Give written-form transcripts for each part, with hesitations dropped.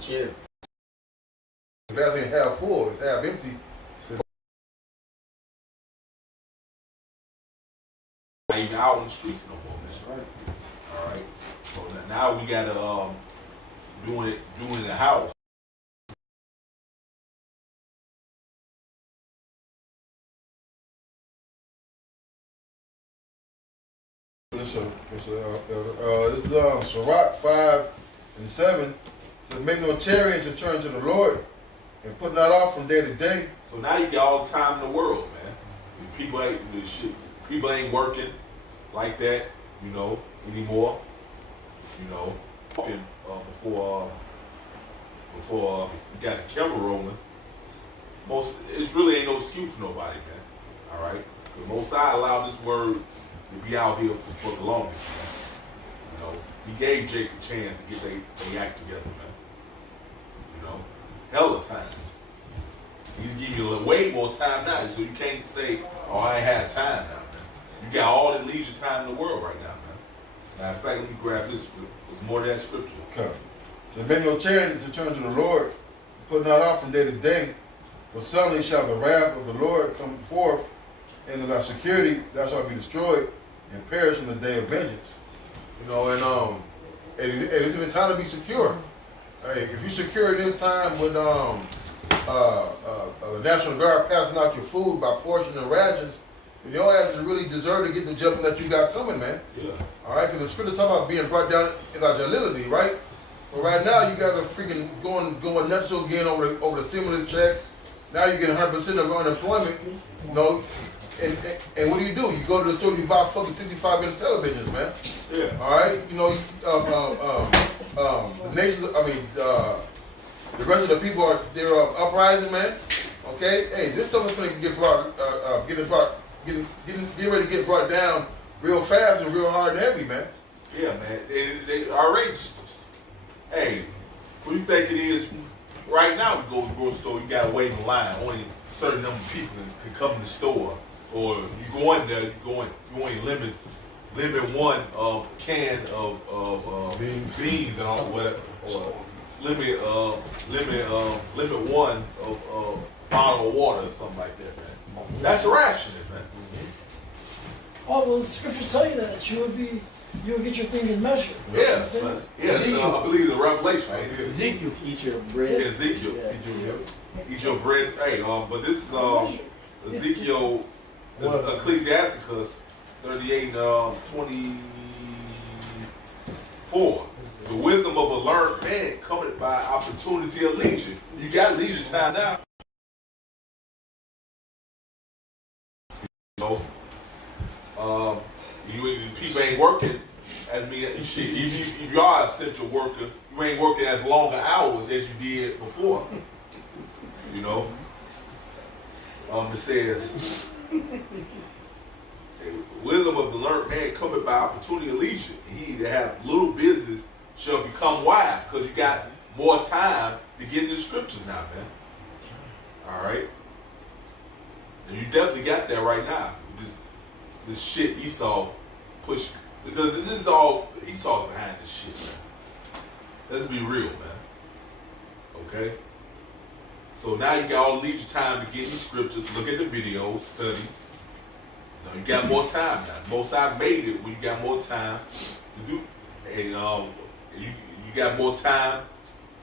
chair. The glass ain't half full, it's half empty. Not even out on the streets no more, man. That's right. All right. So now we gotta do it in the house. This is Sirach 5:7. It says, make no chariot to turn to the Lord and put not off from day to day. So now you got all the time in the world, man. People ain't working like that, anymore. And, before you got the camera rolling, it really ain't no excuse for nobody, man. All right. The Most High allowed this word to be out here for the longest, man. He gave Jake a chance to get they act together, man. Hella time. He's giving you way more time now, so you can't say, "Oh, I ain't had time now, man." You got all the leisure time in the world right now, man. Matter of fact, let me grab this. There's more of that scripture. Okay. So make no chariot to turn to the Lord, and put not off from day to day, for suddenly shall the wrath of the Lord come forth, and in thy security thou shalt be destroyed and perish in the day of vengeance. And it's in the time to be secure. Hey, if you secure this time with the National Guard passing out your food by portions and rations, your ass is really deserve to get the jumping that you got coming, man. Yeah. All right, because the scripture talk about being brought down in our jalility, right? But right now, you guys are freaking going nuts again over the stimulus check. Now you're getting 100% of unemployment. And what do? You go to the store and you buy fucking 65-inch televisions, man. Yeah. All right, the nations. The rest of the people they're uprising, man. Okay, hey, this stuff is gonna get getting ready to get brought down real fast and real hard and heavy, man. Yeah, man. They already. Hey, what do you think it is? Right now, we go to the grocery store, you gotta wait in line. Only a certain number of people can come in the store, or you go in there, you only limit one can of beans and all whatever, or limit one of bottle of water or something like that, man. That's rationing, man. Oh, well, the scriptures tell you that you'll get your things in measure. Yeah, I believe the Revelation. Right? Ezekiel, eat your bread. Ezekiel, eat your bread. Hey, but this is Ezekiel. This is Ecclesiasticus 38:24. The wisdom of a learned man cometh by opportunity of leisure. You got leisure time now. People ain't working as many. If you are an essential worker, you ain't working as long hours as you did before. It says, wisdom of the learned man cometh by opportunity of leisure. He that hath little business shall become wise, because you got more time to get in the scriptures now, man. All right? And you definitely got that right now. This shit Esau push, because this is all Esau behind this shit, man. Let's be real, man. Okay? So now you got all the leisure time to get in the scriptures, look at the videos, study. You got more time now. Most I've made it when you got more time to do, and you got more time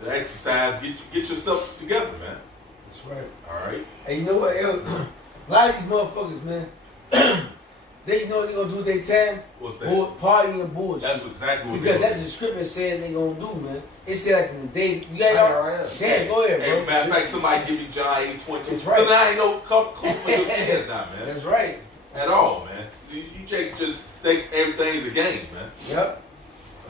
to exercise. Get yourself together, man. That's right. All right. And you know what? A lot of these motherfuckers, man, they know they gonna do their time. What's that? Party and bullshit. That's exactly what. Because that's the scripture saying they gonna do, man. It said like in the days. You got y'all? Damn, go ahead, bro. Hey, matter of fact, somebody give me John 8:22. That's right. Because I ain't no come for your sins now, man. That's right. At all, man. You just think everything's a game, man. Yep.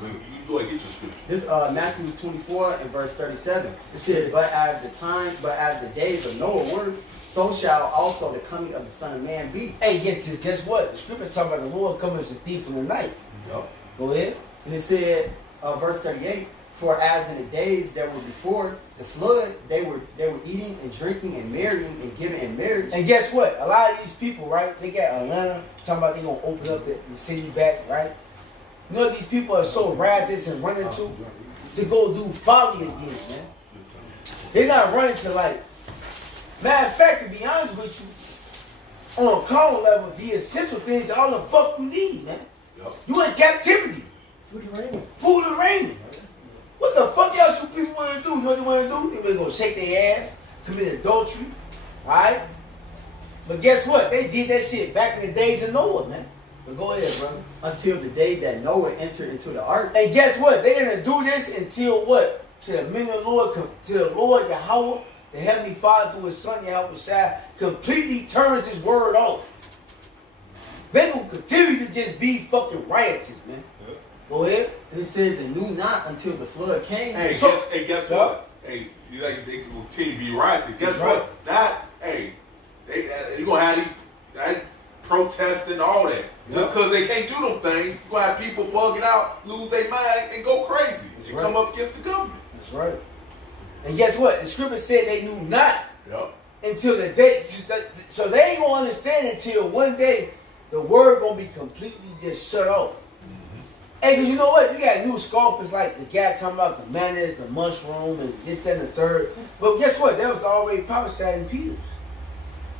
You go ahead and get your scripture. This Matthew 24 and verse 37. It says, but as the days of Noah were, so shall also the coming of the Son of Man be. Hey, guess what? The scripture talking about the Lord coming as a thief in the night. Yep. Go ahead. And it said, verse 38, for as in the days that were before the flood, they were eating and drinking and marrying and giving in marriage. And guess what? A lot of these people, right? They got Atlanta talking about they gonna open up the city back, right? You know these people are so riotous and running to. to go do folly again, man. They're not running to like. Matter of fact, to be honest with you, on a carnal level, the essential things are all the fuck you need, man. Yep. You in captivity. Food and raiment. Food and raiment. What the fuck else you people want to do? You know what they want to do? They want to go shake their ass, commit adultery, alright? But guess what? They did that shit back in the days of Noah, man. But go ahead, brother. Until the day that Noah entered into the ark. And guess what? They're going to do this until what? Till the men of the Lord, till the Lord Yahweh, the Heavenly Father through His Son Yahweh Shai, completely turns His word off. They going to continue to just be fucking riotous, man. Yep. Go ahead. And it says, and knew not until the flood came. Hey, So- guess what? Hey, you like they continue to be riotous. Guess That's what? right. That you gonna have these protesting all that. Just because they can't do them things, you gonna have people bugging out, lose their mind, and go crazy. That's And right. come up against the government. That's right. And guess what? The scripture said they knew not Yep. until the day. So they ain't gonna understand until one day the word gonna be completely just shut off. Hey, cause you know what? You got new scoffers like the guy talking about the mayonnaise, the mushroom, and this, that, and the third. But guess what? That was already prophesied in Peter.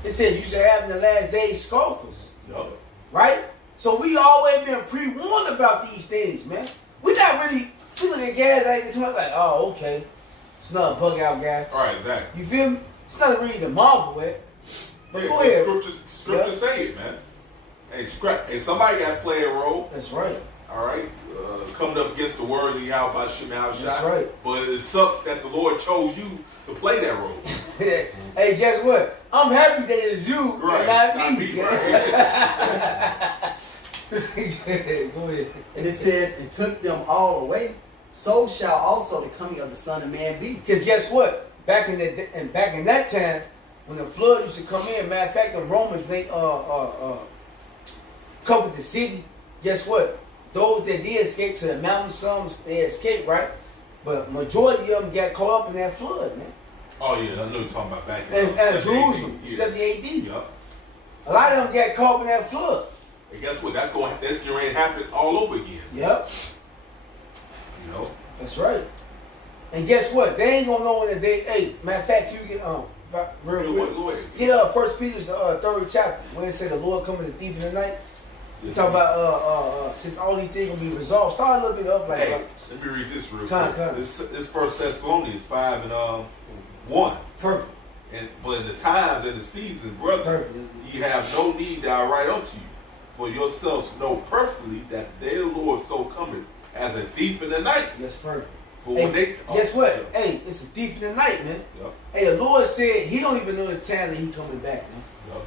It said you should have in the last days scoffers. Yep. Right? So we always been pre-warned about these things, man. We not really, we look at guys like, they come up like, oh, okay. It's not a bug out guy. All right, exactly. You feel me? It's not really to marvel at. But Yeah, go ahead. Scriptures say it, man. Hey, somebody got to play a role. That's right. All right, coming up against the word of Yahweh Shem Shai. That's right. But it sucks that the Lord chose you to play that role. Hey, guess what? I'm happy that it's you Right. and not Not me. me, right. Go ahead. And it says, and took them all away. So shall also the coming of the Son of Man be. Because guess what? Back in that time, when the flood used to come in, matter of fact, the Romans they covered the city. Guess what? Those that did escape to the mountains, some they escaped, right? But majority of them got caught up in that flood, man. Oh yeah, I know you're talking about back in And 70 Jerusalem, AD. 70 AD. Yep. A lot of them got caught up in that flood. And guess what? That's going to happen all over again. Yep, You know. that's right. And guess what? They ain't gonna know when the day. Hey, matter of fact, you get real quick. Go ahead. Get First Peter's the third chapter where it said the Lord coming as a thief in the night. You talk about since all these things gonna be resolved. Start a little bit up like. Hey, let me read this real Come quick. on. This First Thessalonians 5 and 1. Perfect. But in the times and the seasons, brother, Perfect. ye have no need that I write unto you. For yourselves know perfectly that the day of the Lord so cometh as a thief in the night. That's perfect. For Hey, when they guess what? Hey, it's a thief in the night, man. Yep. Hey, the Lord said He don't even know the time that He coming back, man. Yep.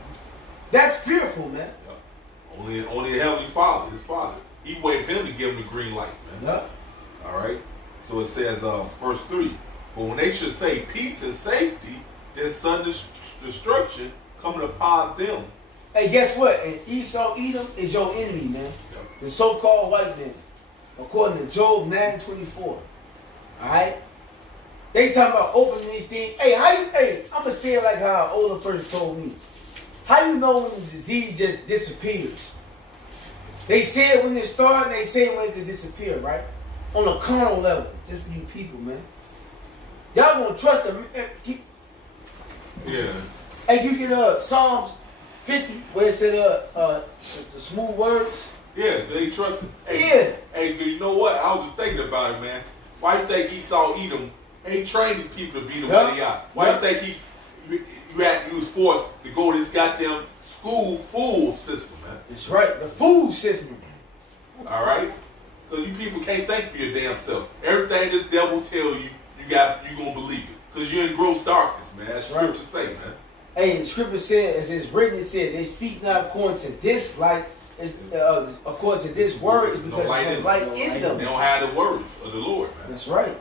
That's fearful, man. Yep. Only the Heavenly Father, His Father. He waited for Him to give Him the green light, man. Yep. All right. So it says, verse 3. For when they should say peace and safety, then sudden destruction coming upon them. Hey, guess what? And Esau, Edom is your enemy, man. Yep. The so-called white man, according to Job 9:24. All right. They talking about opening these things. Hey, I'm gonna say it like how an older person told me. How you know when the disease just disappears? They say it when it starts, and they say it when it can disappear, right? On a carnal level, just for you people, man. Y'all gonna trust them? Yeah. Hey, you get Psalms 50 where it said the smooth words. Yeah, they trust him. Hey, Yeah. Hey, 'cause you know what? I was just thinking about it, man. Why you think Esau Edom ain't trained these people to be the way they are? Why you think you was forced to go to this goddamn school fool system, man? That's right, the food system. All right? Because you people can't think for your damn self. Everything this devil tell you, you gonna believe it. Because you're in gross darkness, man. That's That's right. scripture say, man. Hey, the scripture said, as it's written, it said, they speak not according to this light, according to this word, is because there's no light in They them. don't have the words of the Lord, man. That's right.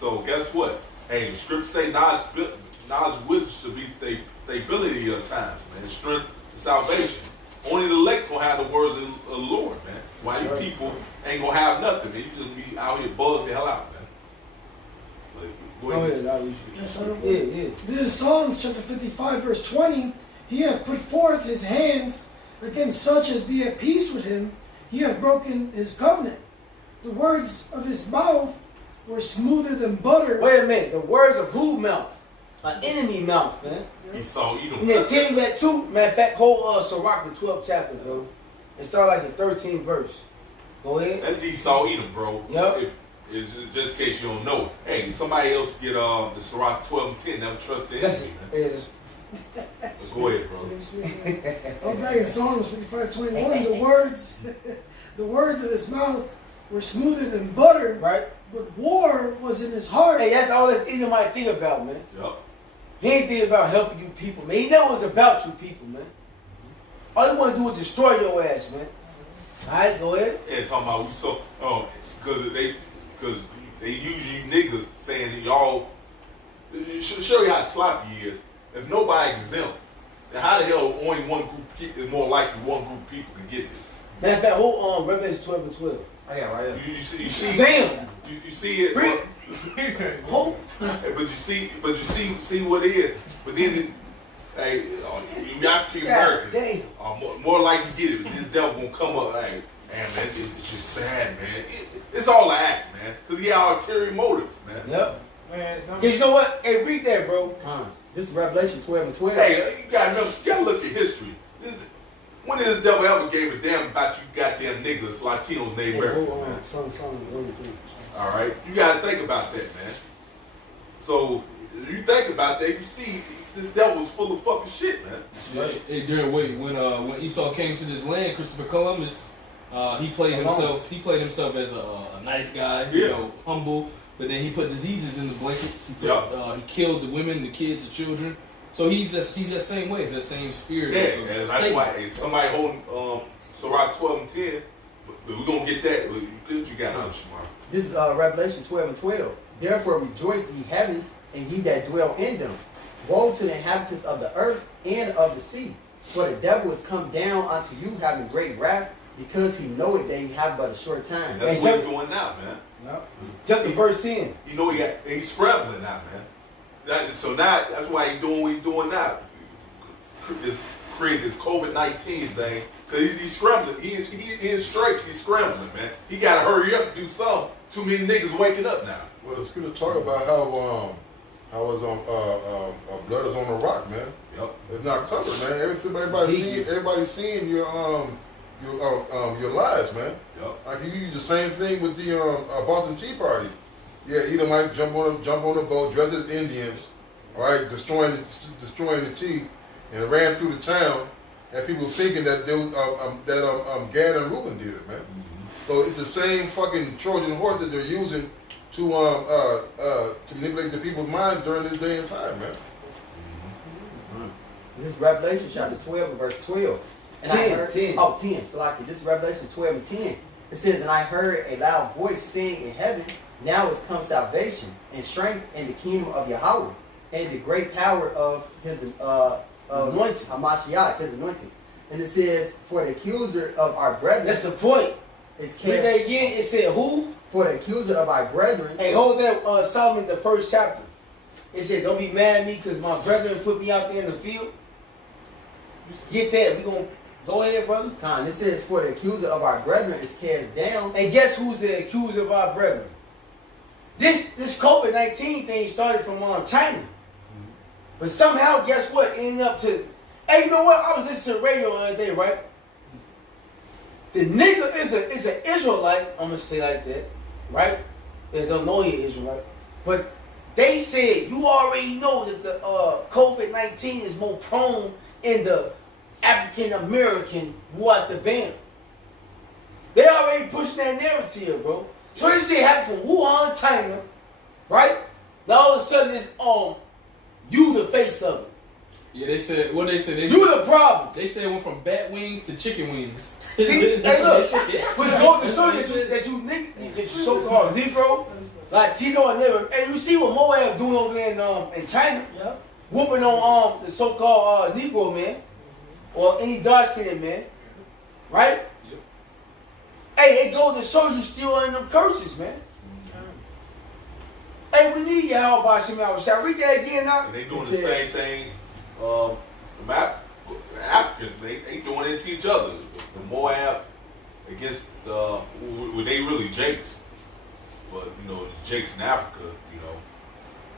So guess what? Hey, the scripture say knowledge and wisdom should be stability of times, man. Strength and salvation. Only the elect gonna have the words of the Lord, man. Why you people ain't gonna have nothing, man? You just be out here bugged the hell out, man. But, Go ahead, Ali. Yes, sir. Yeah. This is Psalms chapter 55, verse 20. He hath put forth his hands against such as be at peace with him. He hath broken his covenant. The words of his mouth were smoother than butter. Wait a minute. The words of who mouth? An enemy mouth, man. Esau, Edom. And then tell you that too. Matter of fact, whole Sirach, the 12th chapter, bro. It start like the 13th verse. Go ahead. That's Esau, Edom, bro. Yep. It's just in case you don't know. Hey, somebody else get the Sirach 12 and 10. Never trust the That's enemy, it. man. It's Go ahead, bro. Oh, back in Psalms 55:21, the words of his mouth were smoother than butter, right. but war was in his heart. Hey, that's all this Edom might think about, man. Yup. He ain't think about helping you people, man. He never was about you people, man. All he want to do is destroy your ass, man. All right, go ahead. And talking about we so because they use you niggas saying that y'all show you how sloppy he is. If nobody's exempt, then how the hell only one group is more likely one group of people can get this? Matter of fact, hold Revelation 12 and 12. I got right here. You see, Damn. you see it. Read. Hold. But you see what it is. But then, you African Americans damn. are more likely to get it. But this devil gonna come up, hey, man, it's just sad, man. It's all an act, man. Cause he got ulterior motives, man. Yep. Man, Cause you know what? Hey, read that, bro. This is Revelation 12 and 12. Hey, you gotta look at history. When did this devil ever gave a damn about you goddamn niggas, Latinos, Native Americans, man? Some 1 and 3. All right, you gotta think about that, man. So if you think about that, you see this devil was full of fucking shit, man. Right. Hey, when Esau came to this land, Christopher Columbus, he played himself. He played himself as a nice guy, you know, humble. But then he put diseases in the blankets. He killed the women, the kids, the children. So he's that same way. It's that same spirit. Yeah, and that's why somebody holding Sirach 12 and 10. But we're gonna get that. You got another Shamar. This is Revelation 12 and 12. Therefore rejoice, ye heavens, and ye that dwell in them. Woe to the inhabitants of the earth and of the sea. For the devil is come down unto you, having great wrath, because he knoweth that he have but a short time. And that's what he's doing now, man. Yep. Jump to verse 10. You know he's scrambling now, man. So now that's why he's doing what he's doing now. Create this COVID-19 thing because he's scrambling. He's in stripes. He's scrambling, man. He got to hurry up and do something. Too many niggas waking up now. Well, the scripture talk about how it's on blood is on the rock, man. Yep. It's not covered, man. Everybody's seeing your lies, man. Yep. Like you use the same thing with the Boston Tea Party. Yeah, Edomites jump on a boat, dressed as Indians, all right, destroying the tea, and ran through the town, and people thinking that Gad and Reuben did it, man. Mm-hmm. So it's the same fucking Trojan horse that they're using to manipulate the people's minds during this day and time, man. This is Revelation chapter 12 and verse 12. And 10, I heard 10. Oh, 10. Salaki. This is Revelation 12 and 10. It says, and I heard a loud voice saying in heaven, now is come salvation and strength in the kingdom of Yahweh, and the great power of his anointing. Hamashiach, his anointing. And it says, for the accuser of our brethren. That's the point. It's Read that again. It said who? For the accuser of our brethren. Hey, hold that Solomon, the first chapter. It said, don't be mad at me because my brethren put me out there in the field. Get that. We going to go ahead, brother. It says, for the accuser of our brethren is cast down. And guess who's the accuser of our brethren? This COVID-19 thing started from China. But somehow, guess what? Ended up to, hey, you know what? I was listening to the radio the other day, right? The nigga is an Israelite, I'm going to say like that, right? They don't know he's Israelite. But they said, you already know that the COVID-19 is more prone in the African-American what the band. They already pushing that narrative, bro. So this shit happened from Wuhan, China, right? Now all of a sudden it's you the face of it. Yeah, they said what they said. You the problem. They said it went from bat wings to chicken wings. See, hey look, which goes to show that you so-called Negro, Latino, and never. And you see what Moab doing over there in China, whooping on the so-called Negro man or any dark-skinned man, right? Yep. Hey, it goes to show you still in them curses, man. Hey, we need y'all by some hours. Shall I read that again now? And they doing the same thing. The Africans, they doing it to each other. The Moab against were they really Jakes? but you know, the Jakes in Africa, you know,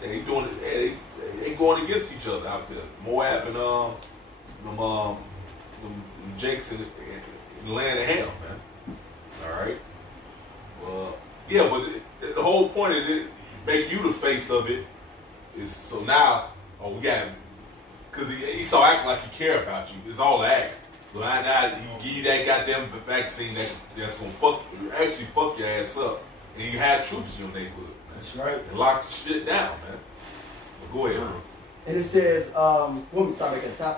they doing it. They going against each other out there. Moab and them Jakes in the land of Ham, man. All right. Well, yeah, but the whole point is it make you the face of it. Is so now, we got, because Esau acting like he care about you. It's all act. So now he give you that goddamn vaccine that's gonna actually fuck your ass up, and you have troops in your neighborhood. Man. That's right. And lock the shit down, man. But go ahead, bro. And it says, woman, start back at the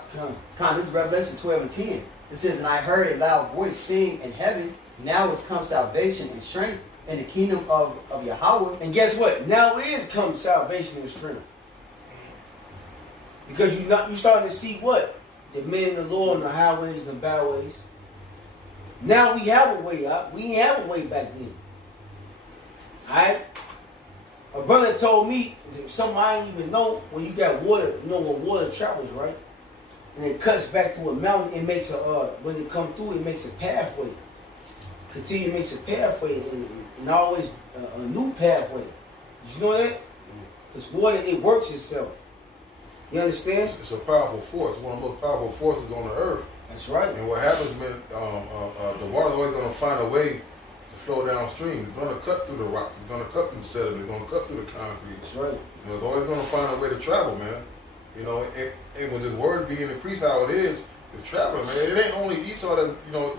top. This is Revelation 12 and 10. It says, and I heard a loud voice sing in heaven, now is come salvation and strength in the kingdom of Yahweh. And guess what? Now is come salvation and strength. Because you starting to see what? The men of the Lord on the highways and the byways. Now we have a way out. We didn't have a way back then. Alright? A brother told me, something I didn't even know, when you got water, you know where water travels, right? And it cuts back through a mountain, it makes when it comes through, it makes a pathway. Continue makes a pathway, and always a new pathway. Did you know that? Because water, it works itself. You understand? It's a powerful force. It's one of the most powerful forces on the earth. That's right. And what happens, man, the water's always going to find a way to flow downstream. It's going to cut through the rocks. It's going to cut through the sediment. It's going to cut through the concrete. That's right. You know, it's always going to find a way to travel, man. You know, and with this word being increased how it is, it's traveling, man. It ain't only Esau that,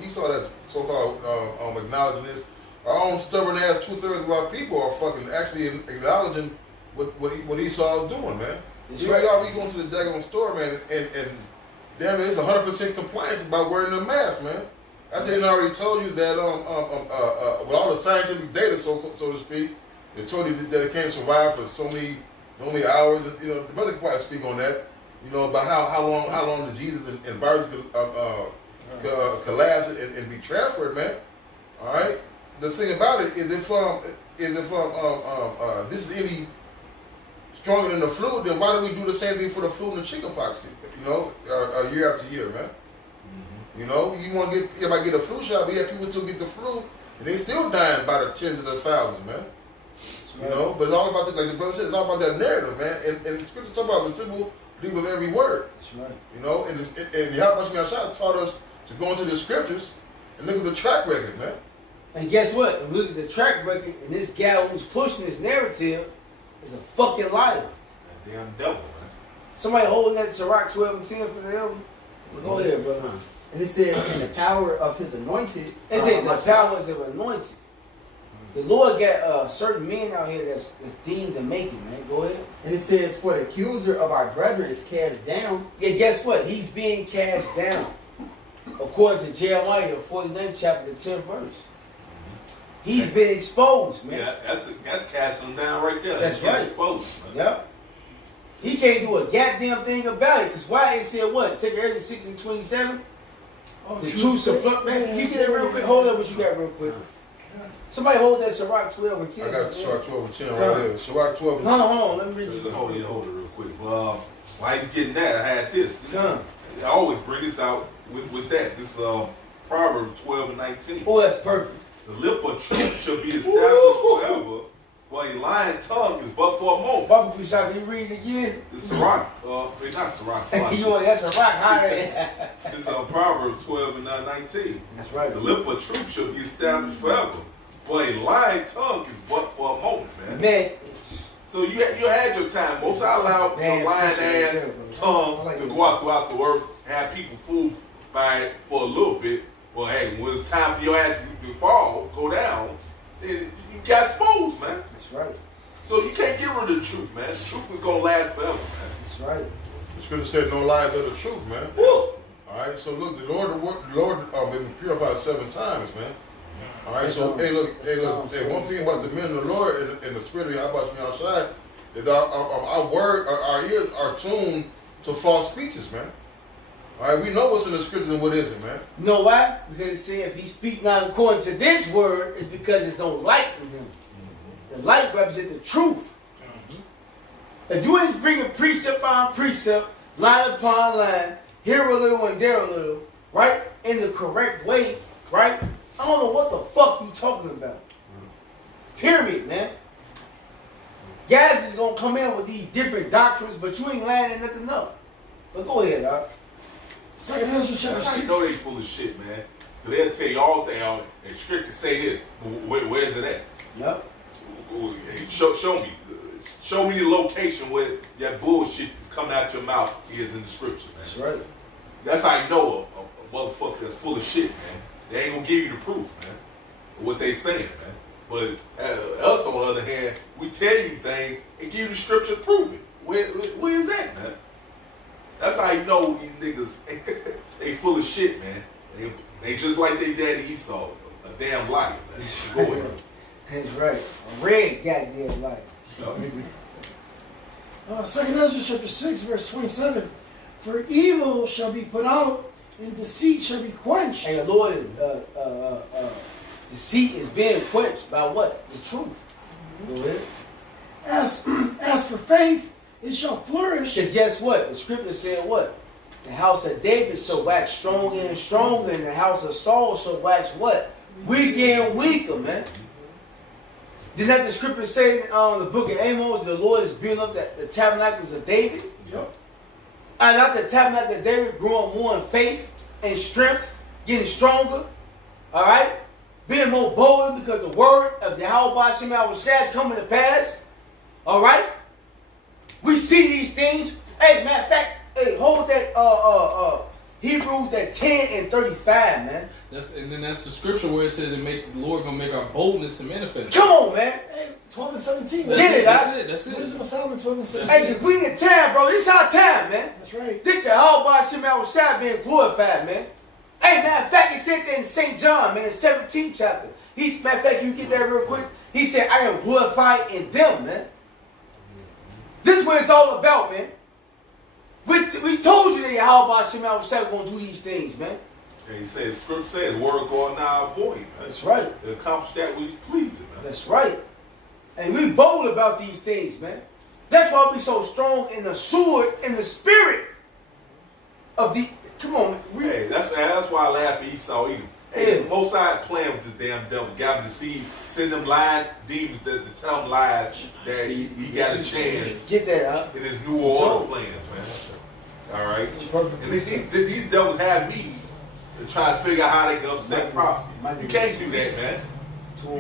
Esau that's so-called acknowledging this. Our own stubborn ass 2/3 of our people are fucking actually acknowledging what Esau is doing, man. That's You right. know, we go into the daggone store, man, and damn it, it's 100% compliance about wearing a mask, man. I think I already told you that with all the scientific data, so to speak, they told you that it can't survive for so many hours. You know, the brother can probably speak on that. You know, about how long diseases and viruses could last and be transferred, man. All right. The thing about it is if this is any stronger than the flu, then why do we do the same thing for the flu and the chickenpox? You know, year after year, man. Mm-hmm. You know, you want to get everybody get a flu shot, but yet people still get the flu, and they still dying by the tens of the thousands, man. Right. You know, but it's all about like the brother said, it's all about that narrative, man. And the scripture talk about the simple belief of every word. That's right. You know, and Yahweh Shah taught us to go into the scriptures and look at the track record, man. And guess what? And look at the track record, and this guy who's pushing this narrative is a fucking liar. That damn devil, man. Somebody holding that Sirach 12 and 10 for the elder? Well, go ahead, brother. And it says, in the power of his anointed. It said the powers of anointed. The Lord got certain men out here that's deemed to make it, man. Go ahead. And it says, for the accuser of our brethren is cast down. Yeah, guess what? He's being cast down. According to Jeremiah, 49th chapter, the 10th verse. He's been exposed, man. Yeah, that's casting him down right there. That's He's right. Exposed, man. Yep. He can't do a goddamn thing about it. Because why it said what? 2 Corinthians 6 and 27? The truth shall flood. Man, can you get that real quick? Hold up what you got real quick. Somebody hold that Sirach 12 and 10. I got Sirach 12 and 10 right there. Sirach 12 and 10. Hold on. Let me read you. Hold it real quick. Well, while he's getting that, I had this. I always bring this out with that. This Proverbs 12 and 19. Oh, that's perfect. The lip of truth shall be established forever, but a lying tongue is but for a moment. Baba Kushak, can you read it again? It's Sirach. Not Sirach. You know, that's a rock high. It's Proverbs 12 and 19. That's right. The lip of truth shall be established forever, but a lying tongue is but for a moment, man. Man. So you had your time. Most I allow your lying ass tongue to go out throughout the earth and have people fooled by it for a little bit. Well, hey, when it's time for your ass to fall, go down, then you got exposed, man. That's right. So you can't get rid of the truth, man. The truth is gonna last forever, man. That's right. The scripture said no lies of the truth, man. Woo! All right, so look, the Lord been purified 7 times, man. All right, so hey, look, one thing about the men of the Lord and the spirit of Yahweh outside is our ears are tuned to false speeches, man. All right, we know what's in the scriptures and what isn't, man. You know why? Because it said if he speak not according to this word, it's because it don't light in him. The light represents the truth. If you ain't bringing precept on precept, line upon line, here a little and there a little, right? In the correct way, right? I don't know what the fuck you talking about. Period, man. Guys is gonna come in with these different doctrines, but you ain't lining nothing up. But go ahead, dog. Second Ezra chapter That's how 6. you know they full of shit, man. So they'll tell you all things, and scripture say this. Where's it at? Yep. Hey, show me the location where that bullshit is coming out your mouth is in the scripture, man. That's right. That's how you know a motherfucker that's full of shit, man. They ain't gonna give you the proof, man, of what they saying, man. But us, on the other hand, we tell you things and give you the scripture to prove it. Where is that, man? That's how you know these niggas, they full of shit, man. They just like their daddy Esau, a damn liar, man. Go ahead. That's right. A red goddamn liar. Second Ezra chapter 6, verse 27. For evil shall be put out, and deceit shall be quenched. And the Lord is, deceit is being quenched by what? The truth. Go ahead. As for faith, it shall flourish. Because guess what? The scripture said what? The house of David shall wax stronger and stronger, and the house of Saul shall wax what? Weaker and weaker, man. Did not the scripture say in the book of Amos, the Lord is building up the tabernacles of David? Yep. And not the tabernacle of David growing more in faith and strength, getting stronger, all right? Being more bold because the word of Yahweh Shem Shai is coming to pass, all right? We see these things. Hey, matter of fact, hey, hold that Hebrews that 10 and 35, man. That's the scripture where it says the Lord gonna make our boldness to manifest. Come on, man. Hey, 12 and 17. That's it. Wisdom of Solomon 12 and 17. Hey, cause we in time, bro. This is our time, man. That's right. This is Yahweh Shem Shai being glorified, man. Hey, matter of fact, it said that in St. John, man, the 17th chapter. Matter of fact, you get that real quick. He said, I am glorified in them, man. This is what it's all about, man. We told you that Yahweh Shem Shai was going to do these things, man. And he says, scripture says, word going now void, man. That's right. To accomplish that which pleases, man. That's right. And we bold about these things, man. That's why we so strong and assured in the spirit of the. Come on, man. Hey, that's why I laugh at Esau either. Hey, Yeah. both sides playing with this damn devil, got him deceived, send them lying demons to tell him lies that he got a chance Get that, huh? in his new order plans, man. All right. And these devils have meetings to try to figure out how they can upset prophecy. You can't do that, man.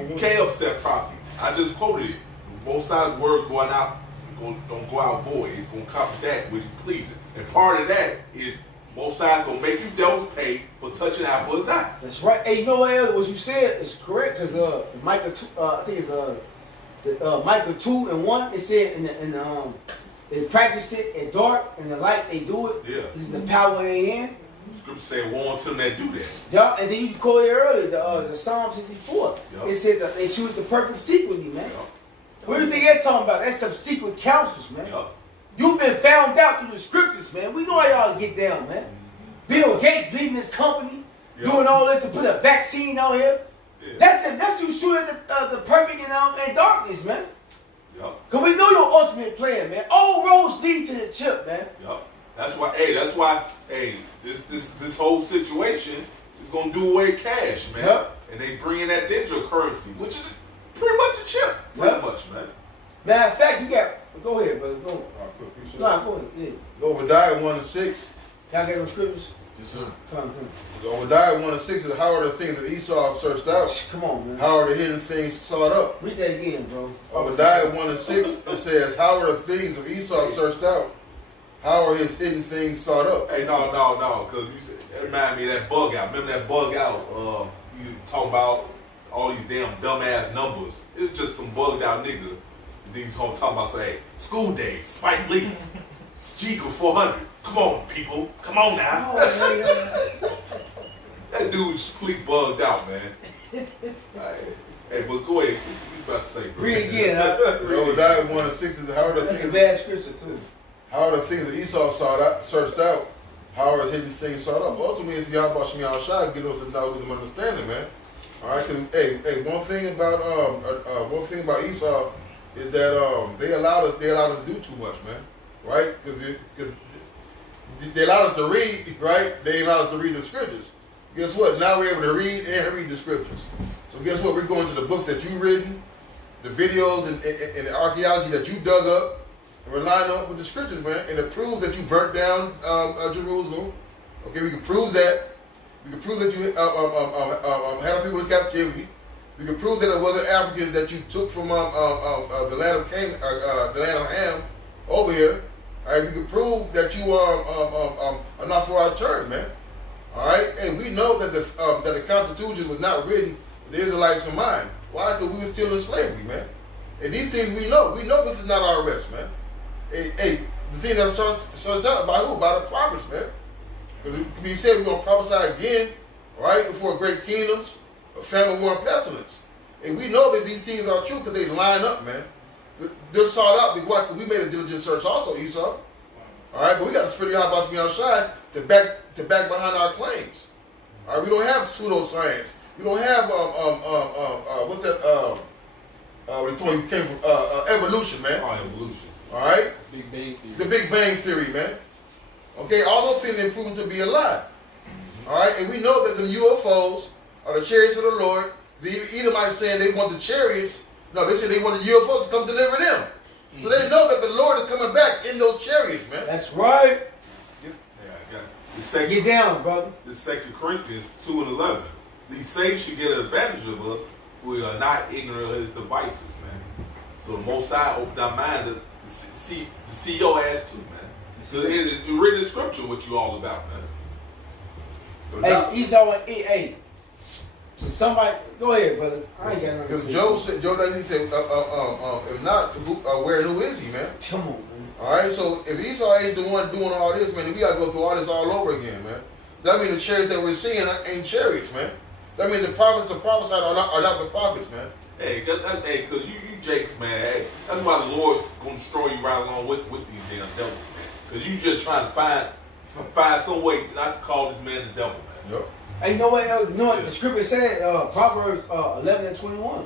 You can't upset prophecy. I just quoted it. Both sides' word going out, don't go out void. It's going to accomplish that which is pleasing. And part of that is both sides going to make you devils pay for touching Apple's eye. That's right. Hey, you know what else? What you said is correct because Micah 2, I think it's Micah 2 and 1. It said they practice it at dark and the light they do it. Yeah. This is the power in their hand. Scripture say, woe unto them that do that. Yeah, and then you quoted earlier the Psalm 64. Yep. It said that they shoot the perfect secretly, man. Yep. What do you think that's talking about? That's some secret counsels, man. Yep. You've been found out through the scriptures, man. We know how y'all get down, man. Bill Gates leading his company, Yep. doing all that to put a vaccine out here. Yeah. That's you shooting the perfect in darkness, man. Yep. Cause we know your ultimate plan, man. All roads lead to the chip, man. Yep. That's why, this whole situation is gonna do away cash, man. Yep. And they bring in that digital currency, which is pretty much a chip. Pretty Yep. much, man. Matter of fact, you got. Go ahead, brother. Go. All right, quick, appreciate it. Nah, go ahead. Yeah. Obadiah 1 and 6. Y'all got them scriptures? Yes, sir. Come. Obadiah 1 and 6 is how are the things of Esau searched out? Come on, man. How are the hidden things sought up? Read that again, bro. Obadiah 1 and 6, it says, how are the things of Esau searched out? How are his hidden things sought up? Hey, no, because you said that reminded me of that bug out. Remember that bug out? You talk about all these damn dumbass numbers. It's just some bugged out nigga. And then you talk about say, school days, Spike Lee, Jekyll 400. Come on, people. Come on now. That dude's complete bugged out, man. Hey, but go ahead. What you about to say, bro? Read again, huh? Obadiah 1 and 6 is how are the That's a things bad scripture, too. how are the things that Esau searched out? How are his hidden things sought up? Ultimately, it's Yahweh Shem Shai give us the knowledge and understanding, man. All right, because hey, one thing about Esau is that they allowed us to do too much, man. Right? Because they allowed us to read, right? They allowed us to read the scriptures. Guess what? Now we're able to read and read the scriptures. So guess what? We're going to the books that you've written, the videos and the archaeology that you dug up and relying on with the scriptures, man. And it proves that you burnt down Jerusalem. Okay, we can prove that. We can prove that you had people in captivity. We can prove that it wasn't Africans that you took from the land of Canaan, the land of Ham, over here. All right, we can prove that you are not for our turn, man. All right, hey, we know that the Constitution was not written with the Israelites in mind. Why? Because we were still in slavery, man. And these things we know. We know this is not our rest, man. Hey, the thing that's started out by who? By the prophets, man. Because it can be said we're going to prophesy again, right, before great kingdoms, a famine, war, and pestilence. And we know that these things are true because they line up, man. They're sought out because we made a diligent search also, Esau. All right, but we got the spirit of Yahweh to be outside to back behind our claims. All right, we don't have pseudoscience. We don't have what's that? What they told you came from evolution, man. Oh, evolution. All right, Big Bang Theory. the Big Bang Theory, man. Okay, all those things are proven to be a lie. All right, and we know that the UFOs are the chariots of the Lord. The Edomites saying they want the chariots. No, they said they want the UFOs to come deliver them. So they know that the Lord is coming back in those chariots, man. That's right. Yeah, I got it. Get down, brother. The 2 Corinthians 2:11. These saints should get an advantage of us if we are not ignorant of his devices, man. So the Most High opened our mind to see your ass too, man. Because it's written in scripture what you all about, man. So Hey, Esau, hey. Somebody, go ahead, brother. I ain't got nothing to because say. Job said, if not, where and who is he, man? Come on, man. All right, so if Esau ain't the one doing all this, man, then we got to go through all this all over again, man. That means the chariots that we're seeing ain't chariots, man. That means the prophets that prophesied are not the prophets, man. Hey, cause you Jakes, man. Hey, that's why the Lord gonna destroy you right along with these damn devils, man. Cause you just trying to find some way not to call this man the devil, man. Yep. Hey, you know what the scripture said, Proverbs 11:21.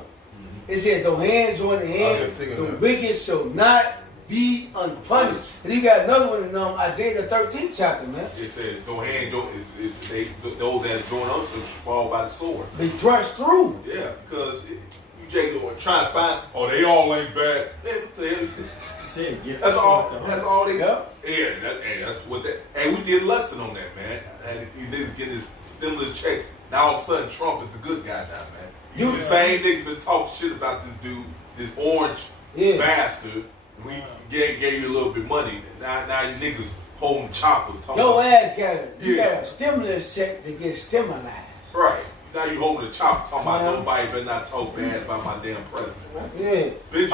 It said, though hand join the hand, the wicked shall not be unpunished. And you got another one in Isaiah the 13th chapter, man. It says, "Don't hand those that join up to fall by the sword." Be thrust through. Yeah, because you Jake trying to find. Oh, they all ain't bad. Man, what the hell? That's all they. Yep. Yeah, that's what that. Hey, we did a lesson on that, man. And you niggas getting this stimulus checks. Now all of a sudden Trump is the good guy now, man. You the same niggas been talking shit about this dude, this orange bastard. We gave you a little bit of money. Now you niggas holding choppers. Your ass got a stimulus check to get stimulized. Right. Now you holding a chopper talking about nobody better not talk bad about my damn president. Yeah. Bitch,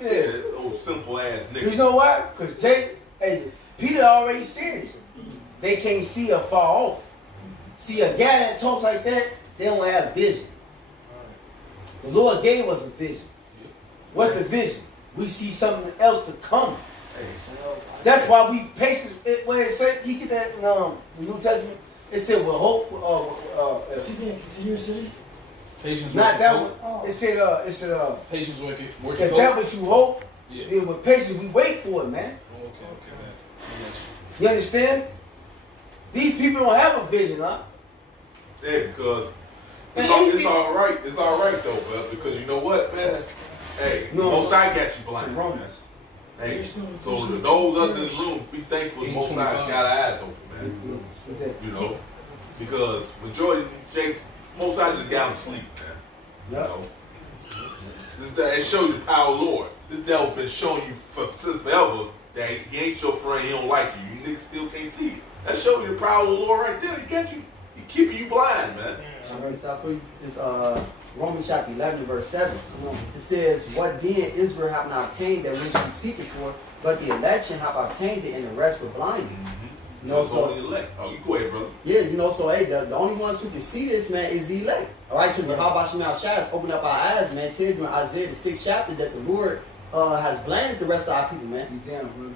Yeah. Those simple ass niggas. You know why? Because Peter already said it. They can't see or far off. See, a guy that talks like that, they don't have vision. The Lord gave us a vision. What's the vision? We see something else to come. That's why we patient. When it said, you get that in the New Testament, it said with hope. Patience. Not that hope. one. It said Patience working. if that what you hope, Yeah. then with patience we wait for it, man. Okay. You understand? These people don't have a vision, huh? Yeah, because it's all right. It's all right though, but because you know what, man. Hey, Most High got you blind, man. Hey, so those us in this room, be thankful the Most High got our eyes open, man. You know, because majority of these jakes, Most High just got them sleep, man. You know, it show you the power of the Lord. This devil been showing you since forever that he ain't your friend, he don't like you. You niggas still can't see it. That show you the power of the Lord right there. He got you. He keeping you blind, man. It's Romans chapter 11 verse 7. It says, what then Israel have not obtained that which he seeketh for, but the election have obtained it, and the rest were blinded. You know, so elect. Oh, you go ahead, brother. Yeah, you know, so hey, the only ones who can see this, man, is the elect. All right, because how about Shemal Shas open up our eyes, man, tell you in Isaiah the 6th chapter that the Lord has blinded the rest of our people, man.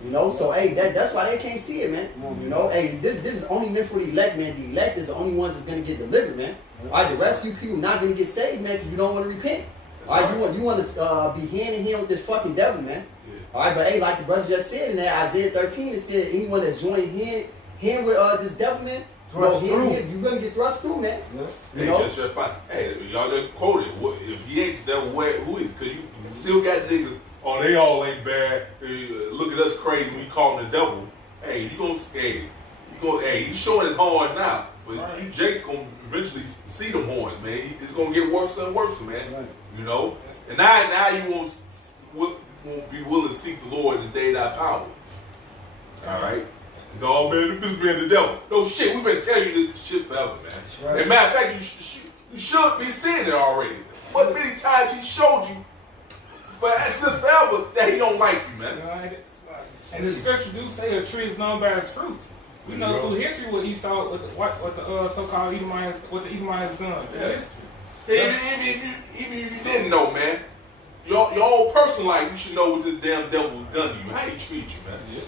You know, so hey, that's why they can't see it, man. You know, hey, this is only meant for the elect, man. The elect is the only ones that's gonna get delivered, man. All right, the rest of you people not gonna get saved, man, because you don't want to repent. All right, you want to be hand in hand with this fucking devil, man. All right, but hey, like the brother just said in that Isaiah 13, it said anyone that's joined hand with this devil, man, Thrust through. You're gonna get thrust through, man. Yeah. You know? Just fine. Hey, y'all just quoted. If he ain't that way, who is? Cause you still got niggas. Oh, they all ain't bad. Look at us crazy. We call him the devil. Hey, he's showing his horns now, but you Jake's gonna eventually see them horns, man. It's gonna get worse and worse, man. Right. You know. And now you won't be willing to seek the Lord in the day of thy power. All right. Oh man, this man the devil. No shit, we've been telling you this shit forever, man. That's right. As a matter of fact, you should be seeing it already. But many times he showed you, but it's just forever that he don't like you, man. And the scripture do say a tree is known by its fruits. You know through history what Esau, what the so-called Edomites, what the Edomites done. Yeah. Even if you didn't know, man, your own personal life, you should know what this damn devil done to you. How he treat you, man. Yeah.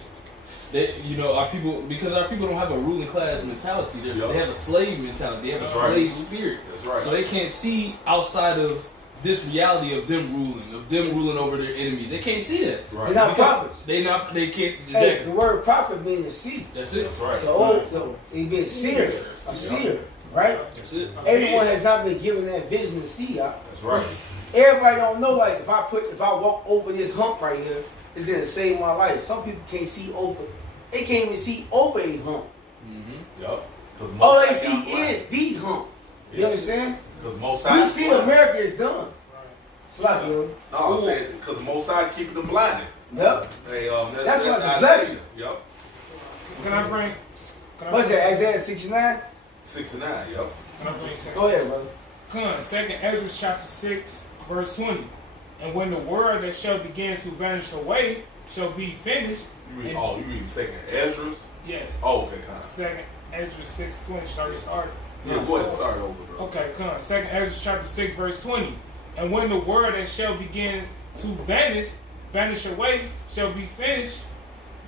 Our people don't have a ruling class mentality. They have a slave mentality. They have a slave spirit. That's right. So they can't see outside of this reality of them ruling over their enemies. They can't see that. Right. They're not prophets. They can't. Exactly. Hey, the word prophet means to see. That's it. That's right. It means seer, a seer, right? That's it. Everyone has not been given that vision to see. That's right. Everybody don't know. Like if I walk over this hump right here, it's gonna save my life. Some people can't see over. They can't even see over a hump. Mm-hmm. Yep. All they see is the hump. You understand? Because most We see America is done. It's like, no, I'm saying because the Most High keeping them blinded. Yep. Hey, that's what's a blessing. Yep. Can I bring? What's that? Isaiah 69? 69. Yep. Can I bring something? Go ahead, brother. Come on, 2nd Ezra chapter 6, verse 20. And when the word that shall begin to vanish away shall be finished. You read Second Ezra's? Yeah. Oh, okay, kind of. 2nd Ezra 6:20 started. Yeah, go ahead, start over, bro. Okay, come on. 2nd Ezra chapter 6, verse 20. And when the word that shall begin to vanish away, shall be finished,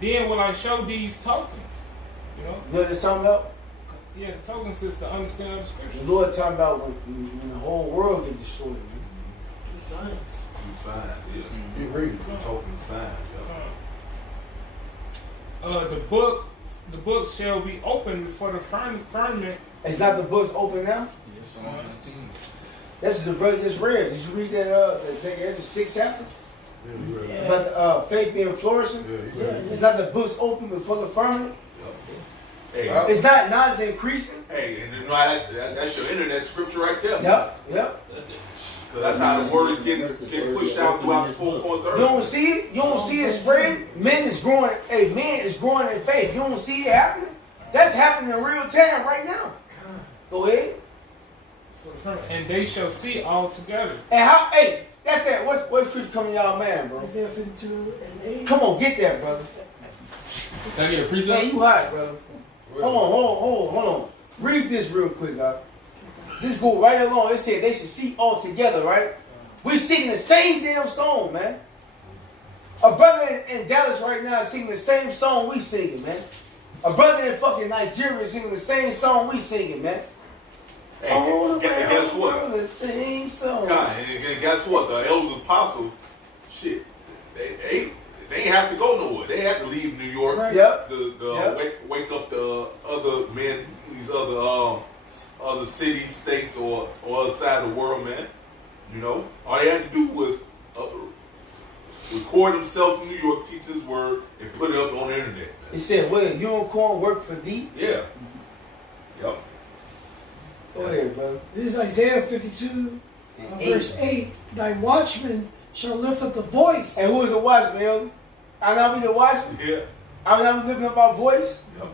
then will I show these tokens. You know? You know what it's talking about? Yeah, the tokens is the understanding of the scripture. The Lord talking about when the whole world get destroyed, man. The science. You fine, yeah. You read it. You talking fine, yeah. The book shall be opened before the firmament. It's not the books open now? Yeah, Psalm 19. That's what the brother just read. Did you read that 6th chapter? Yeah, you read it. About faith being flourishing? Yeah. It's not the books open before the firmament? Hey, It's not it's increasing? hey, and you know that's your internet scripture right there. Yep. Because that's how the word is getting pushed out throughout the 4 corners of You earth. don't see it? You don't see it spreading? Men is growing in faith. You don't see it happening? That's happening in real time right now. Go ahead. And they shall see all together. And that's that. What's truth coming y'all, man, bro? Isaiah 52:8. Come on, get that, brother. Can I get a Man, precept? you hot, brother. Hold on. Read this real quick, dog. This go right along. It said they should see all together, right? We singing the same damn song, man. A brother in Dallas right now is singing the same song we singing, man. A brother in fucking Nigeria is singing the same song we singing, man. Hey, and guess what? The same song. And guess what? The elders apostles, shit, they ain't have to go nowhere. They have to leave New York. Right. Yep. Wake up the other men, these other cities, states, or other side of the world, man. You know, all they had to do was record themselves in New York, teach His word, and put it up on the internet. Man. It said, "Will a unicorn work for thee?" Yeah. Yep. Go ahead, brother. This is Isaiah 52, verse 8. Thy watchmen shall lift up the voice. And who is the watchman, elder? I not be the watchman. Yeah. I not be lifting up our voice. Yep.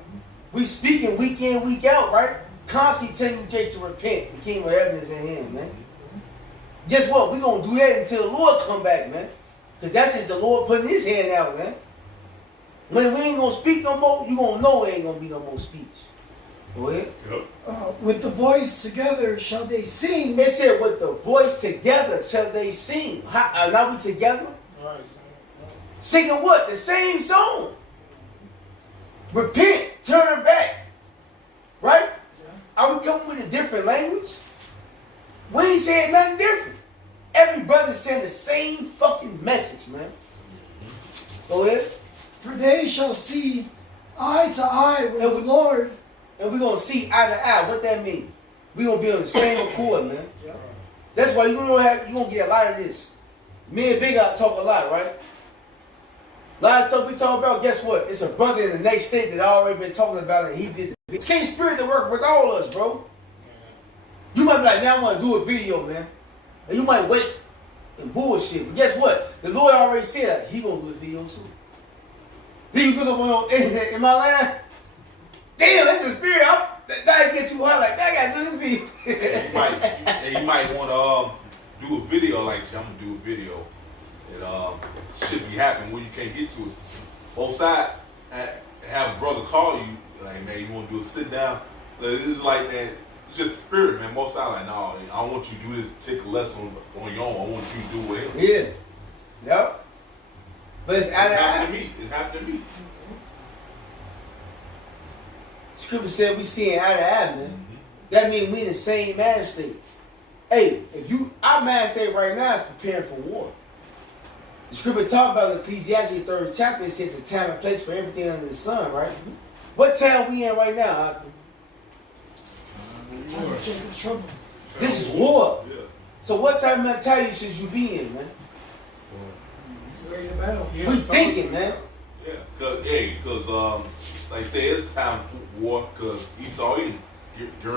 We speaking week in, week out, right? Constantly telling you just to repent. The kingdom of heaven is in Him, man. Guess what? We're going to do that until the Lord come back, man. Because that's just the Lord putting His hand out, man. When we ain't going to speak no more, you going to know there ain't going to be no more speech. Go ahead. Yep. With the voice together shall they sing. It said with the voice together shall they sing. Now we together? All right, Singing what? The same song. Repent. Turn back. Right? Are we coming with a different language? We ain't saying nothing different. Every brother saying the same fucking message, man. Go ahead. For they shall see eye to eye with the Lord and we're gonna see eye to eye. What that mean? We gonna be on the same accord, man. Yeah. That's why you gonna get a lot of this. Me and Big Eye talk a lot, right? A lot of stuff we talk about. Guess what? It's a brother in the next state that I already been talking about it. He did the same spirit that work with all of us, bro. You might be like, man, I want to do a video, man, and you might wait and bullshit. But guess what? The Lord already said that he gonna do the video too. Then you look up on the internet in my line. Damn, that's the spirit. That get too hot. Like, man, I gotta do this video. you might want to do a video like, I'm gonna do a video. It should be happening when you can't get to it. Both sides have a brother call you, like, man, you want to do a sit down. It's like, man, it's just spirit, man. Both sides like, no, I don't want you to do this particular lesson on your own. I want you to do whatever. Yeah. Yep. But it's happened to me. It happened to me. Scripture said we seeing eye to eye, man. Mm-hmm. That means we in the same mind state. Hey, our mind state right now is preparing for war. The scripture talk about Ecclesiastes 3rd chapter. It says a time and place for everything under the sun, right? Mm-hmm. What time we in right now? Trouble. This is war. Yeah. So what type of mentality should you be in, man? Ready to battle. Yeah, We thinking, man. Yeah, because like I say, it's time for war. Because Esau, you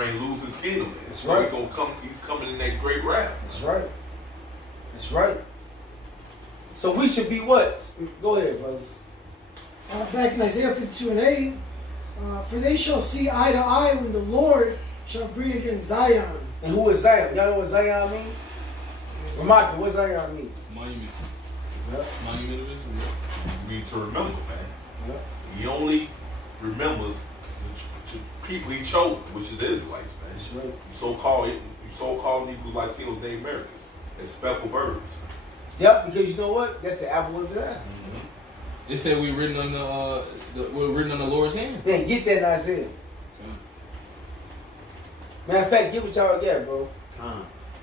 ain't lose his kingdom. Man. That's so right. He's coming in that great wrath. That's right. That's right. So we should be what? Go ahead, brother. Back in Isaiah 52:8, for they shall see eye to eye when the Lord shall bring against Zion. And who is Zion? Y'all know what Zion mean? Ramaki, what Zion mean? Monument. Yep. Monument of Israel. You need to remember, man. Yep. He only remembers the people he chose, which is the Israelites, man. That's right. You so-called Negroes, Latinos, Native Americans, and speckled birds. Yep, because you know what? That's the apple of his eye. It said we're written on we're written on the Lord's hand. Man, get that in Isaiah. Okay. Matter of fact, get what y'all got, bro.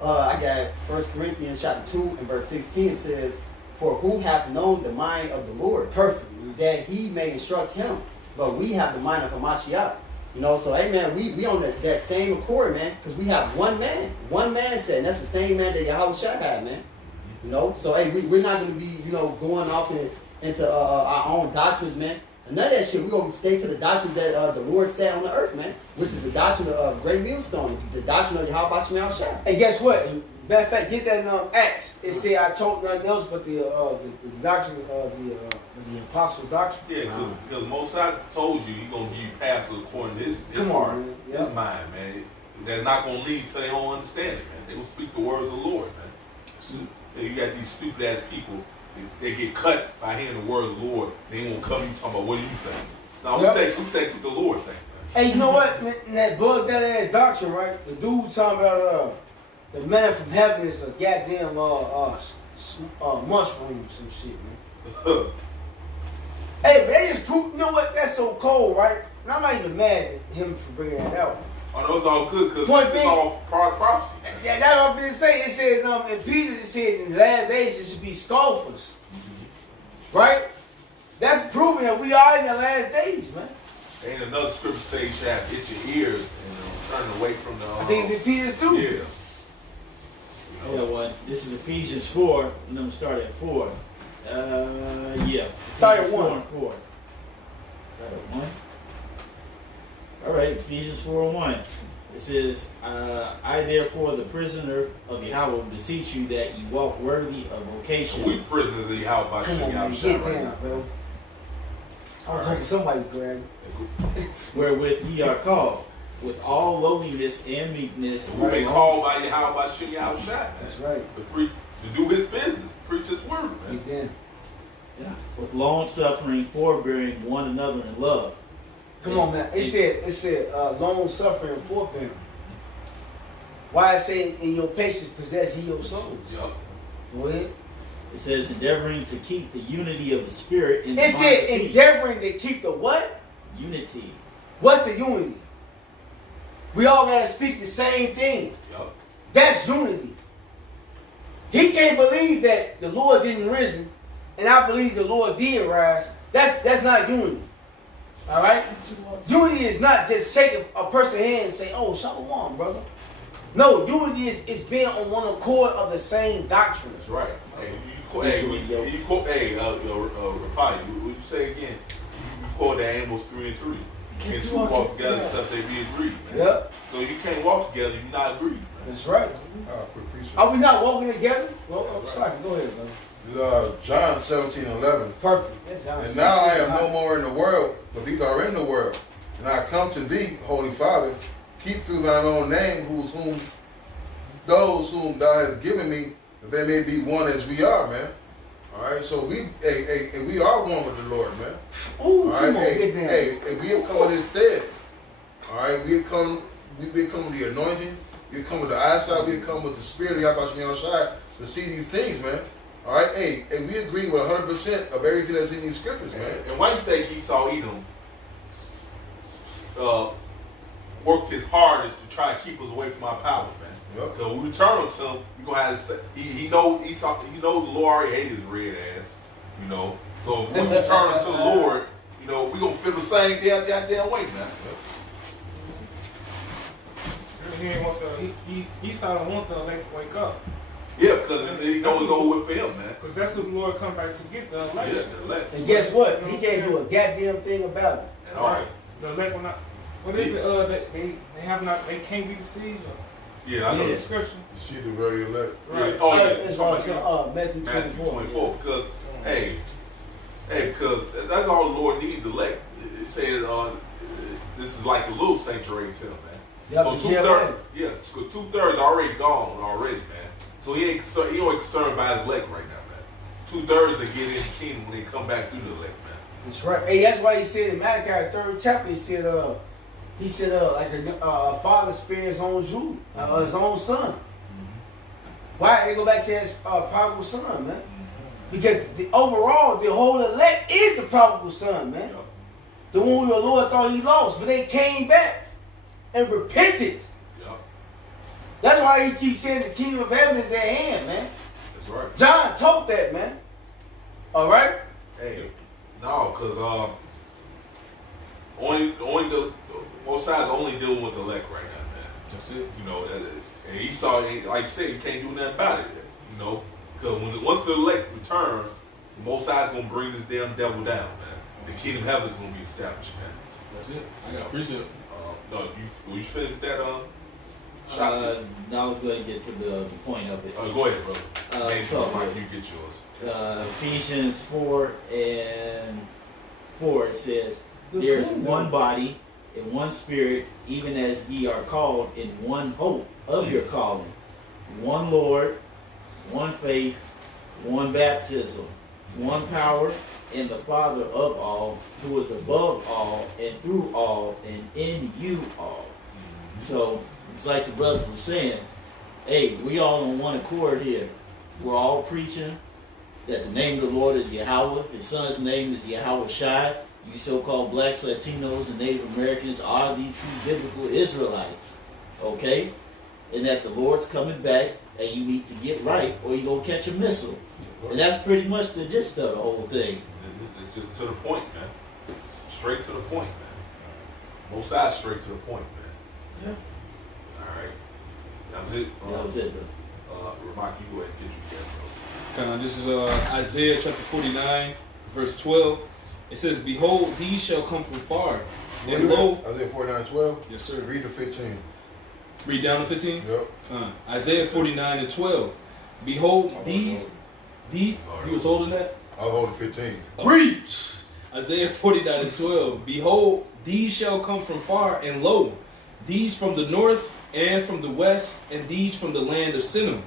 I got 1 Corinthians chapter 2 and verse 16. It says, for who hath known the mind of the Lord, Perfect, man. that he may instruct him? But we have the mind of Hamashiach. You know, so hey man, we on that same accord, man, because we have one man. One man said, and that's the same man that Yahushua had, man. You know, so hey, we're not gonna be, going off into our own doctrines, man. And none of that shit. We're gonna stay to the doctrine that the Lord set on the earth, man, which is the doctrine of great millstone, the doctrine of Yahweh Shemel Shah. And guess what? Matter of fact, get that in Acts. It said I told nothing else but the doctrine of the apostles' doctrine. Yeah, because Mosai told you he's gonna give you pastors according to his heart, man. Yep. his mind, man. They're not gonna lead to their own understanding, man. They will speak the words of the Lord, man. And you got these stupid ass people. They get cut by hearing the words of the Lord. They won't come. You talking about what do you think? Now Yep. we think what the Lord think, man. Hey, you know what? In that bug that ass doctrine, right? The dude talking about the man from heaven is a goddamn mushroom or some shit, man. Hey, but they just prove. You know what? That's so cold, right? And I'm not even mad at him for bringing that out. Oh, no, it's all good because Point it's being- all part of prophecy. Yeah, that's what I'm going to say. It said, in Peter, it said in the last days it should be scoffers. Right? That's proving that we are in the last days, man. Ain't another scripture say you should have itch your ears and turn away from the. I think it's Peter's too. Yeah. You know what? This is Ephesians 4, and I'm gonna start at 4. Yeah. Start at Ephesians 1. 4 and 4. Start at 1. All right, Ephesians 4 and 1. It says, I therefore, the prisoner of Yahweh, beseech you that you walk worthy of vocation. We prisoners of Yahweh by Come on, man. Shah Get right down, now. bro. I was hoping somebody grabbed it. Wherewith ye are called, with all lowliness and meekness. We been called by Yahweh by Shah. That's right. To do his business, preach his word, man. Get down. Yeah. With long suffering, forbearing one another in love. Come on, man. It said long suffering and forbearing. Why it say in your patience possess ye your souls? Yup. Go ahead. It says endeavoring to keep the unity of the spirit in the It bond said of peace. endeavoring to keep the what? Unity. What's the unity? We all gotta speak the same thing. Yup. That's unity. He can't believe that the Lord didn't risen, and I believe the Lord did rise. That's not unity. All right? Unity is not just shaking a person's hand and say, oh, shalom, brother. No, unity is being on one accord of the same doctrine. That's right. Hey, Rapai, what you say again? You quote that Amos 3 and 3. Can't two walk together except they be agreed, man. Yep. So you can't walk together, you're not agreed. Man. That's right. Are we not walking together? Well, sorry, go ahead, brother. John 17:11. Perfect. That's John And now I am no more in the world, but these are in the world. And I come to thee, Holy Father, keep through thine own name those whom thou hast given me, that they may be one as we are, man. All right, so we are one with the Lord, man. Ooh, all right, we have come with His stead. All right, we have come with the anointing. We have come with the eyesight. We have come with the spirit of Yahweh to see these things, man. All right, and we agree with 100% of everything that's in these scriptures, man. And why do you think Esau Edom worked his hardest to try to keep us away from our power, man? Because when we return to him, we're gonna have to say he knows Esau. He knows the Lord already hated his red ass, you know. So when we return to the Lord, you know, we're gonna feel the same damn way, man. Esau don't want the elect to wake up. Yeah, because he knows it's over with for him, man. Because that's who the Lord come back to get, the election. Yeah, the elect. And guess what? He can't do a goddamn thing about it. All right. The elect will not. What is it? They have not. They can't be deceived. Yeah, I know. The scripture. You see the very elect. Right. Oh, yeah. It's Matthew 24. Because, because that's all the Lord needs, elect. It says this is like a little sanctuary to him, man. Yep, So two-thirds already gone already, man. So he ain't concerned about his elect right now, man. 2/3 will get in the kingdom when they come back through the elect, man. That's right. Hey, that's why he said in Malachi 3rd chapter, he said like a father spares his own Jew, his own son. Why? They go back to his prodigal son, man. Because overall, the whole elect is the prodigal son, man. Yep. The one who the Lord thought he lost, but they came back and repented. Yep. That's why he keeps saying the kingdom of heaven is at hand, man. That's right. John taught that, man. All right. Hey, no, because both sides only dealing with the elect right now, man. That's it. You know, and Esau, like you said, you can't do nothing about it. You know, because once the elect return, both sides gonna bring this damn devil down, man. The kingdom of heaven is gonna be established, man. That's it. I got precept. No, you finished that I was going to get to the point of it. go ahead, brother. You get yours. Ephesians 4 and 4, it says, there is one body and one spirit, even as ye are called in one hope of your calling. One Lord, one faith, one baptism, one power, and the Father of all, who is above all, and through all, and in you all. So, it's like the brothers were saying, hey, we all on one accord here. We're all preaching that the name of the Lord is Yahweh. His son's name is Yahweh Shai. You so-called blacks, Latinos, and Native Americans are the true biblical Israelites. Okay? And that the Lord's coming back, and you need to get right, or you're going to catch a missile. And that's pretty much the gist of the whole thing. It's just to the point, man. Straight to the point, man. Both sides straight to the point, man. Yeah. All right. That was it. That was it, bro. Ramaki, you go ahead and get your This is Isaiah chapter 49, verse 12. It says, behold, these shall come from far. And lo, Isaiah 49:12. yes, sir. Read the 15. Read down to 15. Yep. Isaiah 49 and 12. Behold, these. You was holding that? I'll hold the 15. Read! Isaiah 49 and 12. Behold, these shall come from far, and lo, these from the north and from the west, and these from the land of Sinim.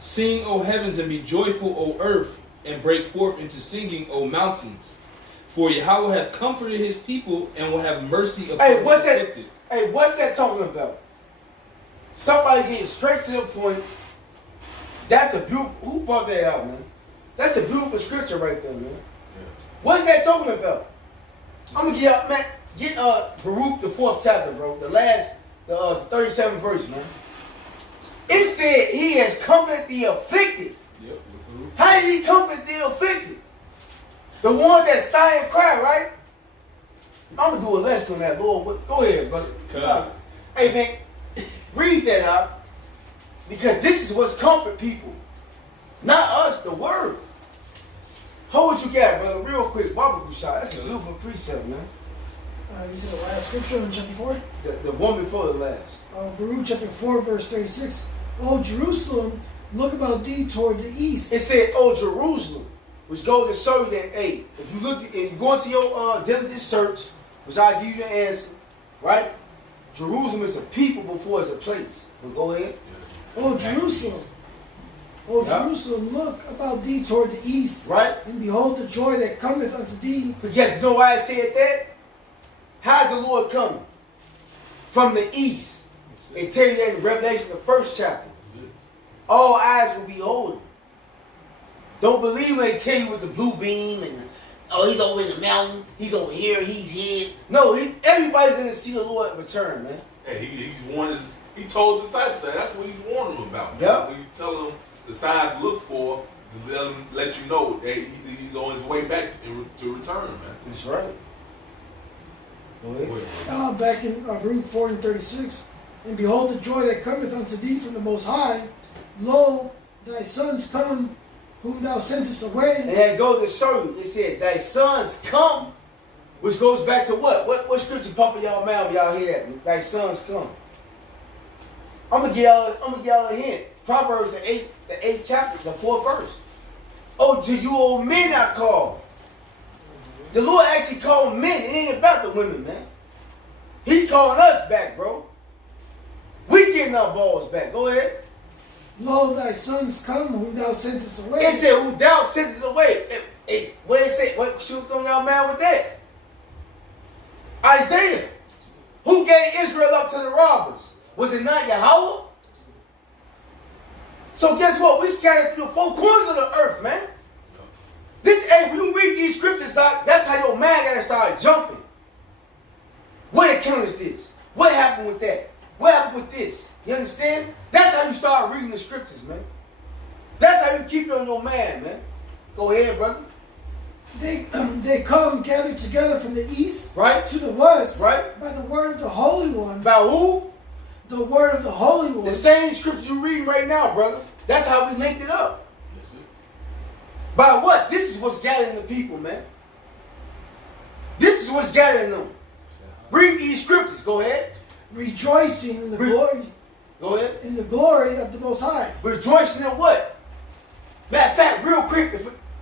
Sing, O heavens, and be joyful, O earth, and break forth into singing, O mountains. For Yahweh hath comforted his people, and will have mercy upon Hey, the what's that? afflicted. Hey, what's that talking about? Somebody getting straight to the point. That's a beautiful. Who brought that out, man? That's a beautiful scripture right there, man. Yeah. What is that talking about? I'm gonna get man. Get Baruch the 4th chapter, bro. The 37th verse, man. It said he has comforted the afflicted. Yep. How did he comfort the afflicted? The one that sigh and cry, right? I'm gonna do a lesson on that, Lord. Go ahead, brother. Okay. Hey man, read that out. Because this is what's comfort people. Not us, the word. Hold what you got, brother, real quick. Barbecue shot. That's a beautiful precept, man. You said the last scripture in chapter 4? The one before the last. Baruch chapter 4, verse 36. O Jerusalem, look about thee toward the east. It said, "Oh Jerusalem," which goes to show you that, hey, if you look, if you go into your diligent search, which I give you the answer, right? Jerusalem is a people before it's a place. But go ahead. O Jerusalem, O Jerusalem, look about thee toward the east, Right? and behold the joy that cometh unto thee. But guess you know why I said that? How's the Lord coming? From the east. It tells you that in Revelation, the first chapter. All eyes will behold him. Don't believe when they tell you with the blue beam and he's over in the mountain, he's over here, he's here. No, everybody's gonna see the Lord return, man. Hey, he's warned he told the disciples that. That's what he's warning them about. Yep. When you tell them the signs to look for, let you know that he's on his way back to return, man. That's right. Go ahead. Back in Baruch 4 and 36. And behold the joy that cometh unto thee from the Most High. Lo, thy sons come, whom thou sentest away. And that goes to show you. It said, thy sons come, which goes back to what? What scripture pumping y'all mouth when y'all hear that? Thy sons come. I'm gonna give y'all a hint. Proverbs the 8th chapter, the 4th verse. Oh, to you old men I call. The Lord actually called men. It ain't about the women, man. He's calling us back, bro. We getting our balls back. Go ahead. Lo, thy sons come, whom thou sentest away. It said, who thou sentest away. What it say? What should come y'all mad with that? Isaiah. Who gave Israel up to the robbers? Was it not Yahweh? So guess what? We scattered through the four corners of the earth, man. When you read these scriptures out, that's how your man gotta start jumping. What account is this? What happened with that? What happened with this? You understand? That's how you start reading the scriptures, man. That's how you keep it on your man. Go ahead, brother. They come gathered together from the east, right, to the west, right, by the word of the Holy One. By who? The word of the Holy One. The same scripture you're reading right now, brother. That's how we linked it up. Yes, sir. By what? This is what's gathering the people, man. This is what's gathering them. Read these scriptures. Go ahead. Rejoicing in the glory. Go ahead. In the glory of the Most High. Rejoicing in what? Matter of fact, real quick,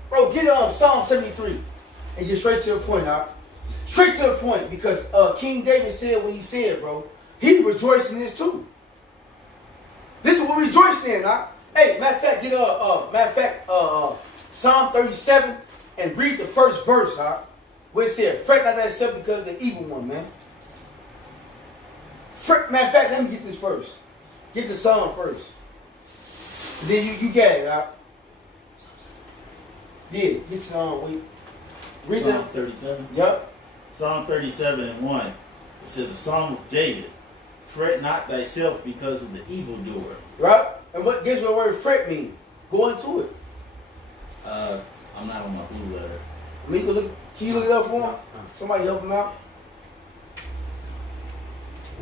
bro, get Psalm 73 and get straight to the point, huh? Straight to the point, because King David said what he said, bro. He rejoiced in this too. This is what we're rejoicing in, huh? Hey, matter of fact, Psalm 37 and read the first verse, huh? Where it said, fret not thyself because of the evil one, man. Matter of fact, let me get this first. Get the Psalm first. Then you get it, huh? Yeah, get Psalm. Read Psalm 37. Yep. Psalm 37 and 1. It says, a psalm of David. Fret not thyself because of the evildoer. Right? And guess what the word fret means? Go into it. I'm not on my blue letter. I mean, can you look it up for him? Somebody help him out.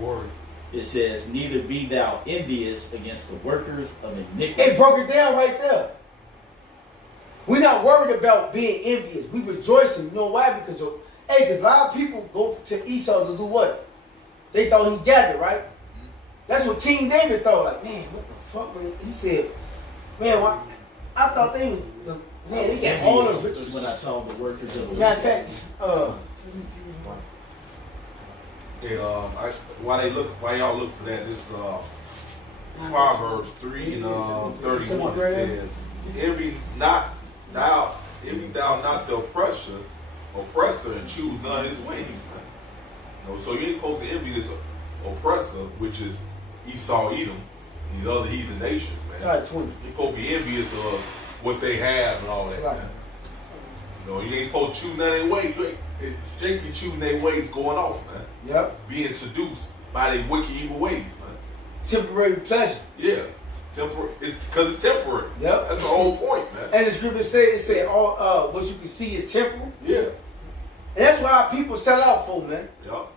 Worry. It says, neither be thou envious against the workers of iniquity. It broke it down right there. We're not worried about being envious. We rejoicing. You know why? Because a lot of people go to Esau to do what? They thought he gathered, right? That's what King David thought. Like, man, what the fuck? Man? He said, man, I thought they got all the riches. When I saw the workers of the Matter of fact, Why y'all look for that? This Proverbs 3 and 31 says, envy thou not the oppressor, and choose none his ways. So you ain't supposed to envy this oppressor, which is Esau, Edom, these other heathen nations, man. You're supposed to be envious of what they have and all that, man. You ain't supposed to choose none of their ways. Jake be choosing their ways going off, man. Yep. Being seduced by their wicked, evil ways, man. Temporary pleasure. Yeah. Temporary. It's because it's temporary. Yep. That's the whole point, man. And the scripture said, all what you can see is temporal. Yeah. And that's why what people sell out for, man. Yup.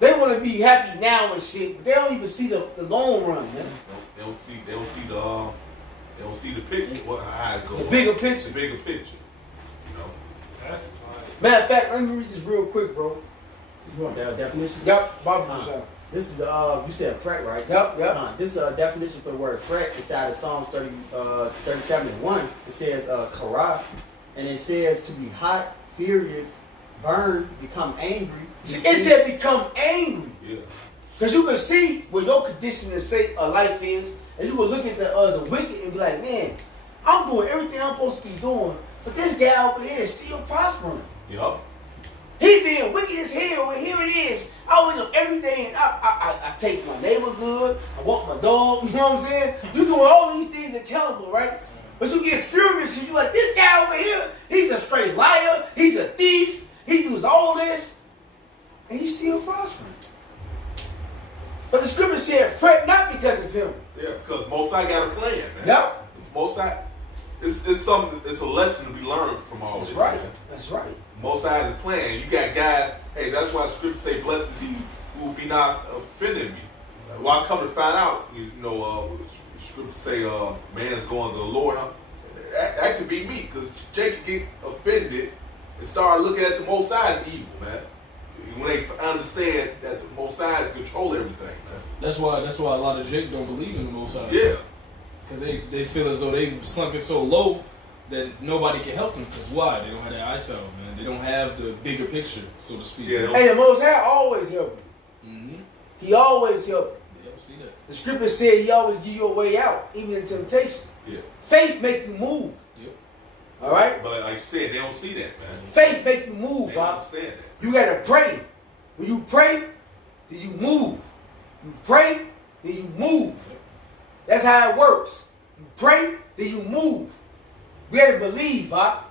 They want to be happy now and shit, but they don't even see the long run, man. They don't see the picture. What how it goes. The bigger picture. The bigger picture. You know. That's like, Matter of fact, let me read this real quick, bro. You want that definition? Yup, Bible shop. This is you said fret, right? Yup, yup. This is a definition for the word fret. It's out of Psalms 37:1. It says kara, and it says to be hot, furious, burn, become angry. It said become angry. Yeah. Because you can see where your condition of life is, and you can look at the wicked and be like, man, I'm doing everything I'm supposed to be doing, but this guy over here is still prospering. Yup. He being wicked as hell, and here he is. I wake up every day and I take my neighbor good, I walk my dog, you know what I'm saying? You doing all these things accountable, right? But you get furious and you like, this guy over here, he's a straight liar, he's a thief, he does all this, and he's still prospering. But the scripture said, fret not because of him. Yeah, because Most High got a plan, man. Yep. Most High, it's something. It's a lesson to be learned from all That's this. right. Man. That's right. Most High has a plan. You got guys. Hey, that's why the scripture say, "Blessed is he who will be not offended me." Well, I come to find out, the scripture say, "Man's going to the Lord." Huh? That could be me, because Jacob get offended and start looking at the Most High as evil, man. When they understand that the Most High control everything, man. That's why a lot of Jake don't believe in the Most High. Yeah. Because they feel as though they sunk it so low that nobody can help them. Because why? They don't have that eyesight, man. They don't have the bigger picture, so to speak. Yeah. Hey, the Most High always help you. Mm-hmm. He always help you. Yeah, see that. The scripture said he always give you a way out, even in temptation. Yeah. Faith make you move. Yep. All right? But like you said, they don't see that, man. Faith make you move, They don't Bob. understand that. You gotta pray. When you pray, then you move. You pray, then you move. That's how it works. You pray, then you move. We gotta believe, Bob.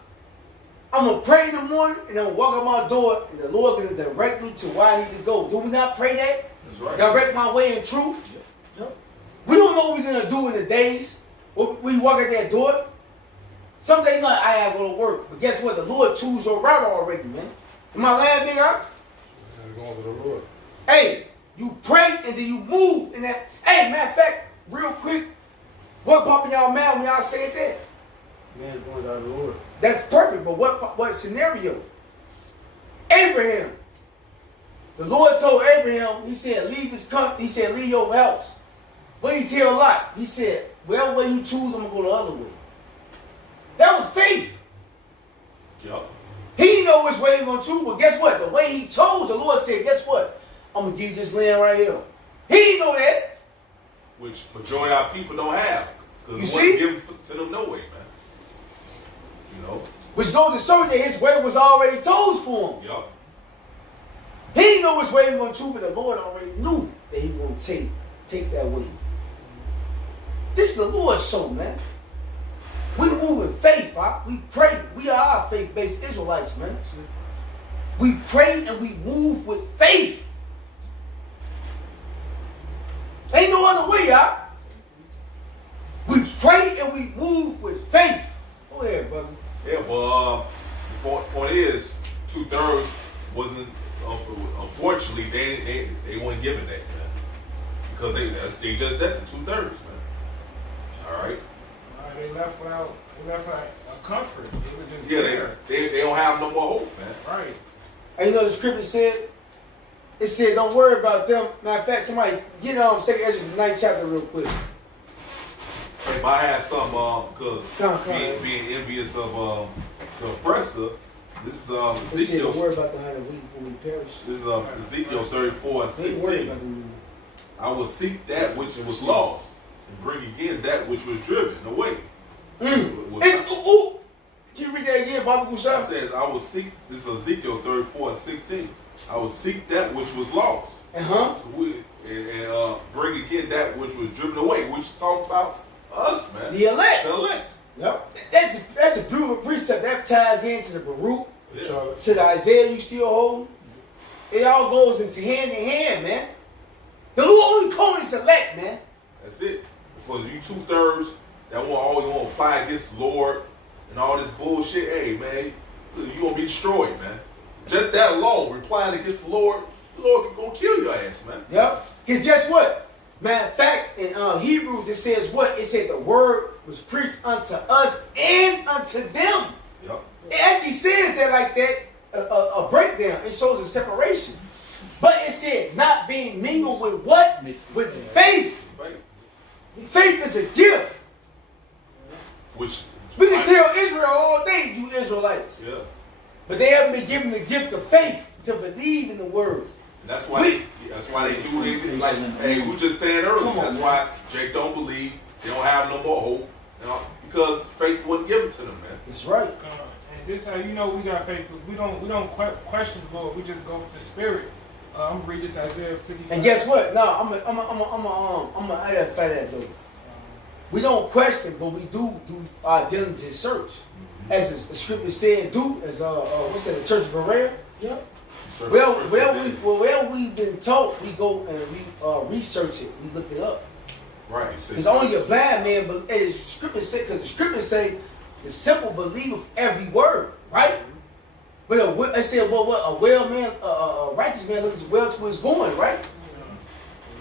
I'm gonna pray in the morning and I'm gonna walk out my door and the Lord gonna direct me to where I need to go. Do we not pray that? That's right. Direct my way in truth. Yep. We don't know what we're gonna do in the days when we walk out that door. Some days like I gotta go to work, but guess what? The Lord chose your route already, man. Am I laughing, up? Going to the Lord. Hey, you pray and then you move in that. Hey, matter of fact, real quick, what popped in y'all mouth when y'all said that? Man's going out of the Lord. That's perfect, but what scenario? Abraham. The Lord told Abraham, he said, leave this country, he said, leave your house. What did he tell Lot? He said, well, way you choose, I'm going to go the other way. That was faith. Yup. He didn't know which way he was going to choose, but guess what? The way he chose, the Lord said, guess what? I'm going to give you this land right here. He didn't know that. Which majority of our people don't have. You Because see? give it to them no way, man. You know? Which goes to show you that his way was already chose for him. Yup. He didn't know which way he was going to choose, but the Lord already knew that he was going to take that way. This is the Lord's show, man. We move in faith, right? We pray. We are our faith-based Israelites, man. We pray and we move with faith. Ain't no other way, y'all. We pray and we move with faith. Go ahead, brother. Yeah, well, the point is, 2/3 wasn't, unfortunately, they weren't given that, man. Because they just that the 2/3, man. All right? they left without a comfort. They were just Yeah, there. they don't have no more hope, man. Right. And you know the scripture said? It said, don't worry about them. Matter of fact, somebody get on 2nd Ezra 9th chapter real quick. Hey, but I had some, because Come on. being envious of the oppressor, this is It said, don't Ezekiel. worry about the high that we perish. This is Ezekiel 34 and They ain't worried 16. about them. I will seek that which was lost, and bring again that which was driven away. Can you read that again, Bobby It Gouchard? says, I will seek, this is Ezekiel 34 and 16. I will seek that which was lost. Uh-huh. And bring again that which was driven away, which talks about us, man. The elect. The elect. Yep. That's a beautiful precept. That ties into the Baruch, Yeah. to the Isaiah you still hold. It all goes into hand in hand, man. The Lord only calling us elect, man. That's it. Because you 2/3 that want all you want to apply against the Lord and all this bullshit, hey man, you gonna be destroyed, man. just that alone, replying against the Lord gonna kill your ass, man. Yep. Because guess what? Matter of fact, in Hebrews it says what? It said the word was preached unto us and unto them. Yep. It actually says that like that, a breakdown. It shows a separation. But it said not being mingled with what? With faith. Faith is a gift. Which We can tell Israel all day, you Israelites. Yeah. But they haven't been given the gift of faith to believe in the word. And that's why they do it like hey, we just said earlier. That's why Jake don't believe, they don't have no more hope. You know, because faith wasn't given to them, man. That's right. And this how you know we got faith, because we don't question the Lord. We just go with the Spirit. I'm gonna read this Isaiah 55. And guess what? No, I'm gonna identify that though. We don't question, but we do our diligent search, as the scripture said. Do as what's that? The Church of Berea. Yep. Where we've been taught, we go and we research it. We look it up. Right. It's only a blind man, but as scripture say, because the scripture say the simple believe of every word, right? But I said, well, what a righteous man looks well to his going, right?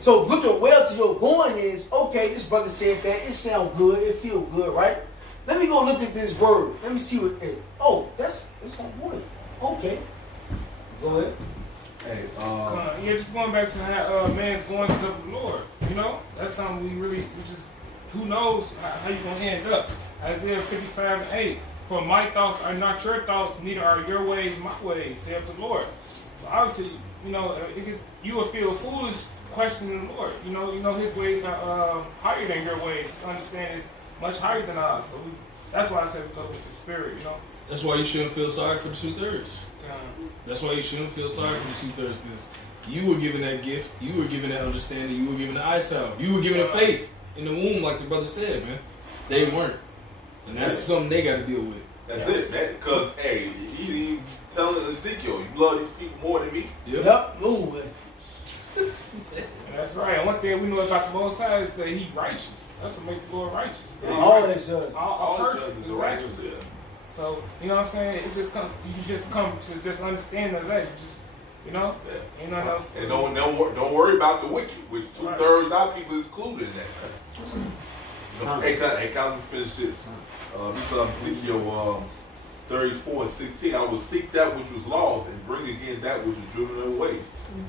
So looking well to your going is, okay, this brother said that, it sounds good, it feels good, right? Let me go look at this word. Let me see what it is. Oh, that's on point. Okay. Go ahead. Hey, yeah, just going back to how man's going to serve the Lord. You know, that's something we just, who knows how you're going to end up. Isaiah 55:8. For my thoughts are not your thoughts, neither are your ways my ways, saith the Lord. So obviously, you know, you will feel foolish questioning the Lord. You know his ways are higher than your ways. His understanding is much higher than ours. So that's why I said we go with the Spirit, you know. That's why you shouldn't feel sorry for the 2/3. That's why you shouldn't feel sorry for the 2/3, because you were given that gift, you were given that understanding, you were given the eyesight, you were given the faith in the womb, like the brother said, man. They weren't. And that's something they got to deal with. That's it, man. Because, hey, he telling Ezekiel, you love these people more than me. Yep. Ooh. That's right. And one thing we know about the Most High is that He righteous. That's what makes the Lord righteous. All his judges. All perfect. Judges are Exactly. righteous, yeah. So you know what I'm saying? It just come. You just come to just understand that. You just, you know, Yeah. ain't nothing else. And don't worry about the wicked, which 2/3 our people is included in that. Hey, can we finish this? This is Ezekiel 34:16. I will seek that which was lost and bring again that which was driven away,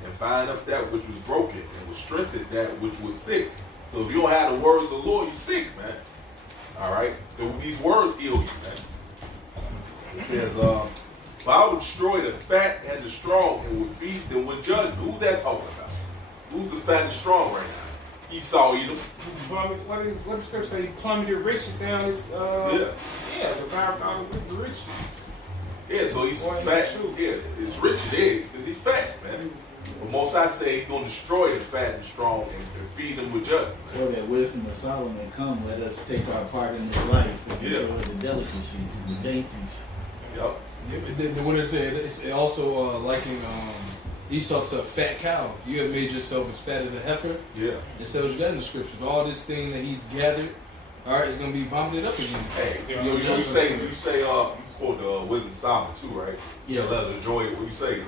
and bind up that which was broken, and will strengthen that which was sick. So if you don't have the words of the Lord, you're sick, man. All right? These words heal you, man. It says, but I will destroy the fat and the strong and will feed them with judgment. Who's that talking about? Who's the fat and strong right now? Esau, Edom. What does Scripture say? He plummeted riches down his. Devoured all the riches. Yeah, so he's fat. Yeah, it's rich it is because he's fat, man. But most I say he's gonna destroy the fat and strong and feed them with judgment. For that wisdom of Solomon come, let us take our part in this life and enjoy the delicacies and the dainties. Yep. Yeah, but when it said, it's also liking Esau to a fat cow. You have made yourself as fat as a heifer. Yeah. It tells you that in the scriptures. All this thing that he's gathered, all right, is going to be vomited up again. Hey, you say you quote the wisdom of Solomon too, right? Yeah. Let us enjoy it. What you say?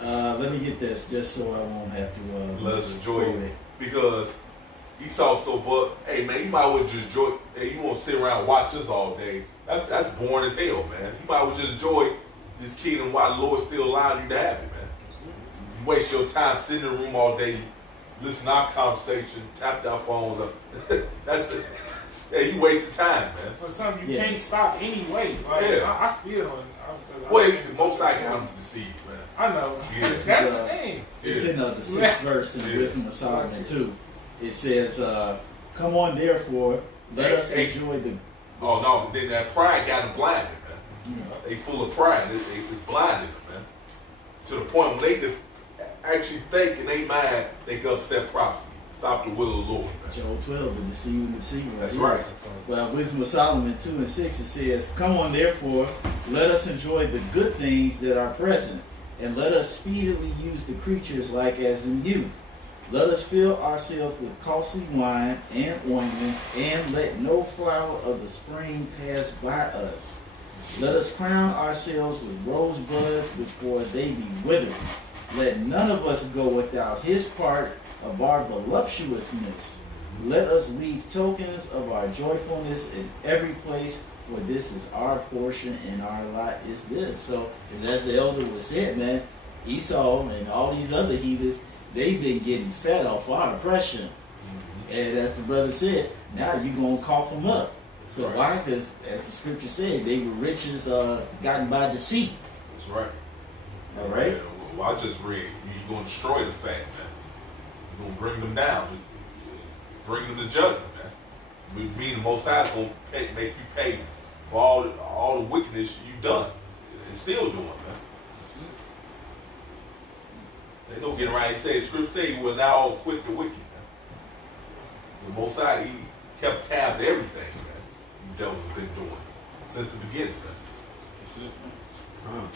Let me get this just so I won't have to. Let us enjoy it because Esau so but hey man, you might as well just enjoy. Hey, you won't sit around and watch us all day. That's boring as hell, man. You might as well just enjoy this kingdom while the Lord's still allowing you to have it, man. You waste your time sitting in the room all day, listen to our conversation, tap our phones up. That's it. Yeah, you wasted time, man. For something you can't stop anyway. Like, Yeah. I still. Wait, most I can deceive, man. I know. Yeah. That's the thing. It's in the 6th verse in the Wisdom of Solomon too. It says, "Come on, therefore, let us enjoy the." Oh no! Then that pride got them blinded, man. They full of pride. It's blinded them, man. To the point when they could actually think in their mind they could upset prophecy, stop the will of the Lord, man. Job 12, the deceiving deceiver. That's right. Well, Wisdom of Solomon 2:6, it says, "Come on, therefore, let us enjoy the good things that are present, and let us speedily use the creatures like as in youth. Let us fill ourselves with costly wine and ointments, and let no flower of the spring pass by us." Let us crown ourselves with rosebuds before they be withered. Let none of us go without his part of our voluptuousness. Let us leave tokens of our joyfulness in every place, for this is our portion and our lot is this. So, as the elder was saying, man, Esau and all these other heathens, they've been getting fat off our oppression. And as the brother said, now you're going to cough them up. Right. Why? Because as the scripture said, they were riches gotten by deceit. That's right. All right. Yeah, well, I just read, you're going to destroy the fact, man. You're going to bring them down. Bring them to judgment, man. Me the Most High is going to make you pay for all the wickedness you've done and still doing, man. They don't get around and say, scripture say, you will now quit the wicked, man. The Most High, he kept tabs of everything, man. You devils have been doing since the beginning, man. That's it, man.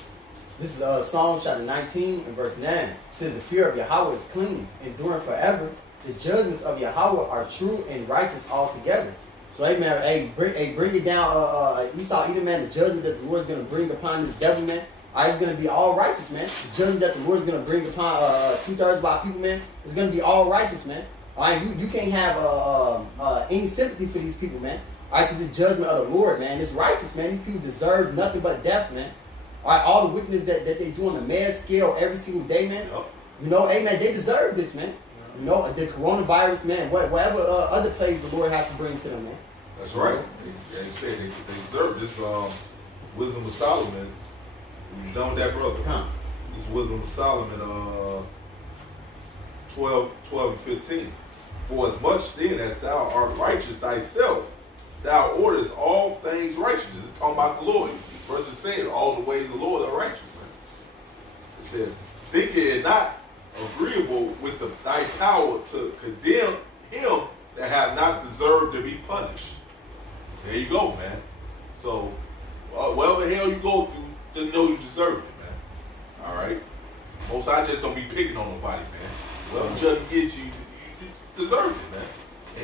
This is Psalm chapter 19 and verse 9. It says, the fear of Yahweh is clean, enduring forever. The judgments of Yahweh are true and righteous altogether. So, hey, man, bring it down, Esau, Edom, man, the judgment that the Lord is going to bring upon this devil, man. All right, it's going to be all righteous, man. The judgment that the Lord is going to bring upon 2/3 of our people, man, is going to be all righteous, man. All right, you can't have any sympathy for these people, man. All right, because it's judgment of the Lord, man. It's righteous, man. These people deserve nothing but death, man. All right, all the wickedness that they do on a mad scale every single day, man. Yep. You know, hey, man, they deserve this, man. You know, the coronavirus, man, whatever other plagues the Lord has to bring to them, man. That's right. They said they deserve this wisdom of Solomon. You done with that, brother? Huh. This wisdom of Solomon 12 and 15. For as much then as thou art righteous thyself, thou orderest all things righteous. It's talking about the Lord. First it said, all the ways of the Lord are righteous, man. It says, think it not agreeable with thy power to condemn him that have not deserved to be punished. There you go, man. So, whatever hell you go through, just know you deserve it, man. All right? Most I just don't be picking on nobody, man. Whatever judge gets you, you deserve it, man.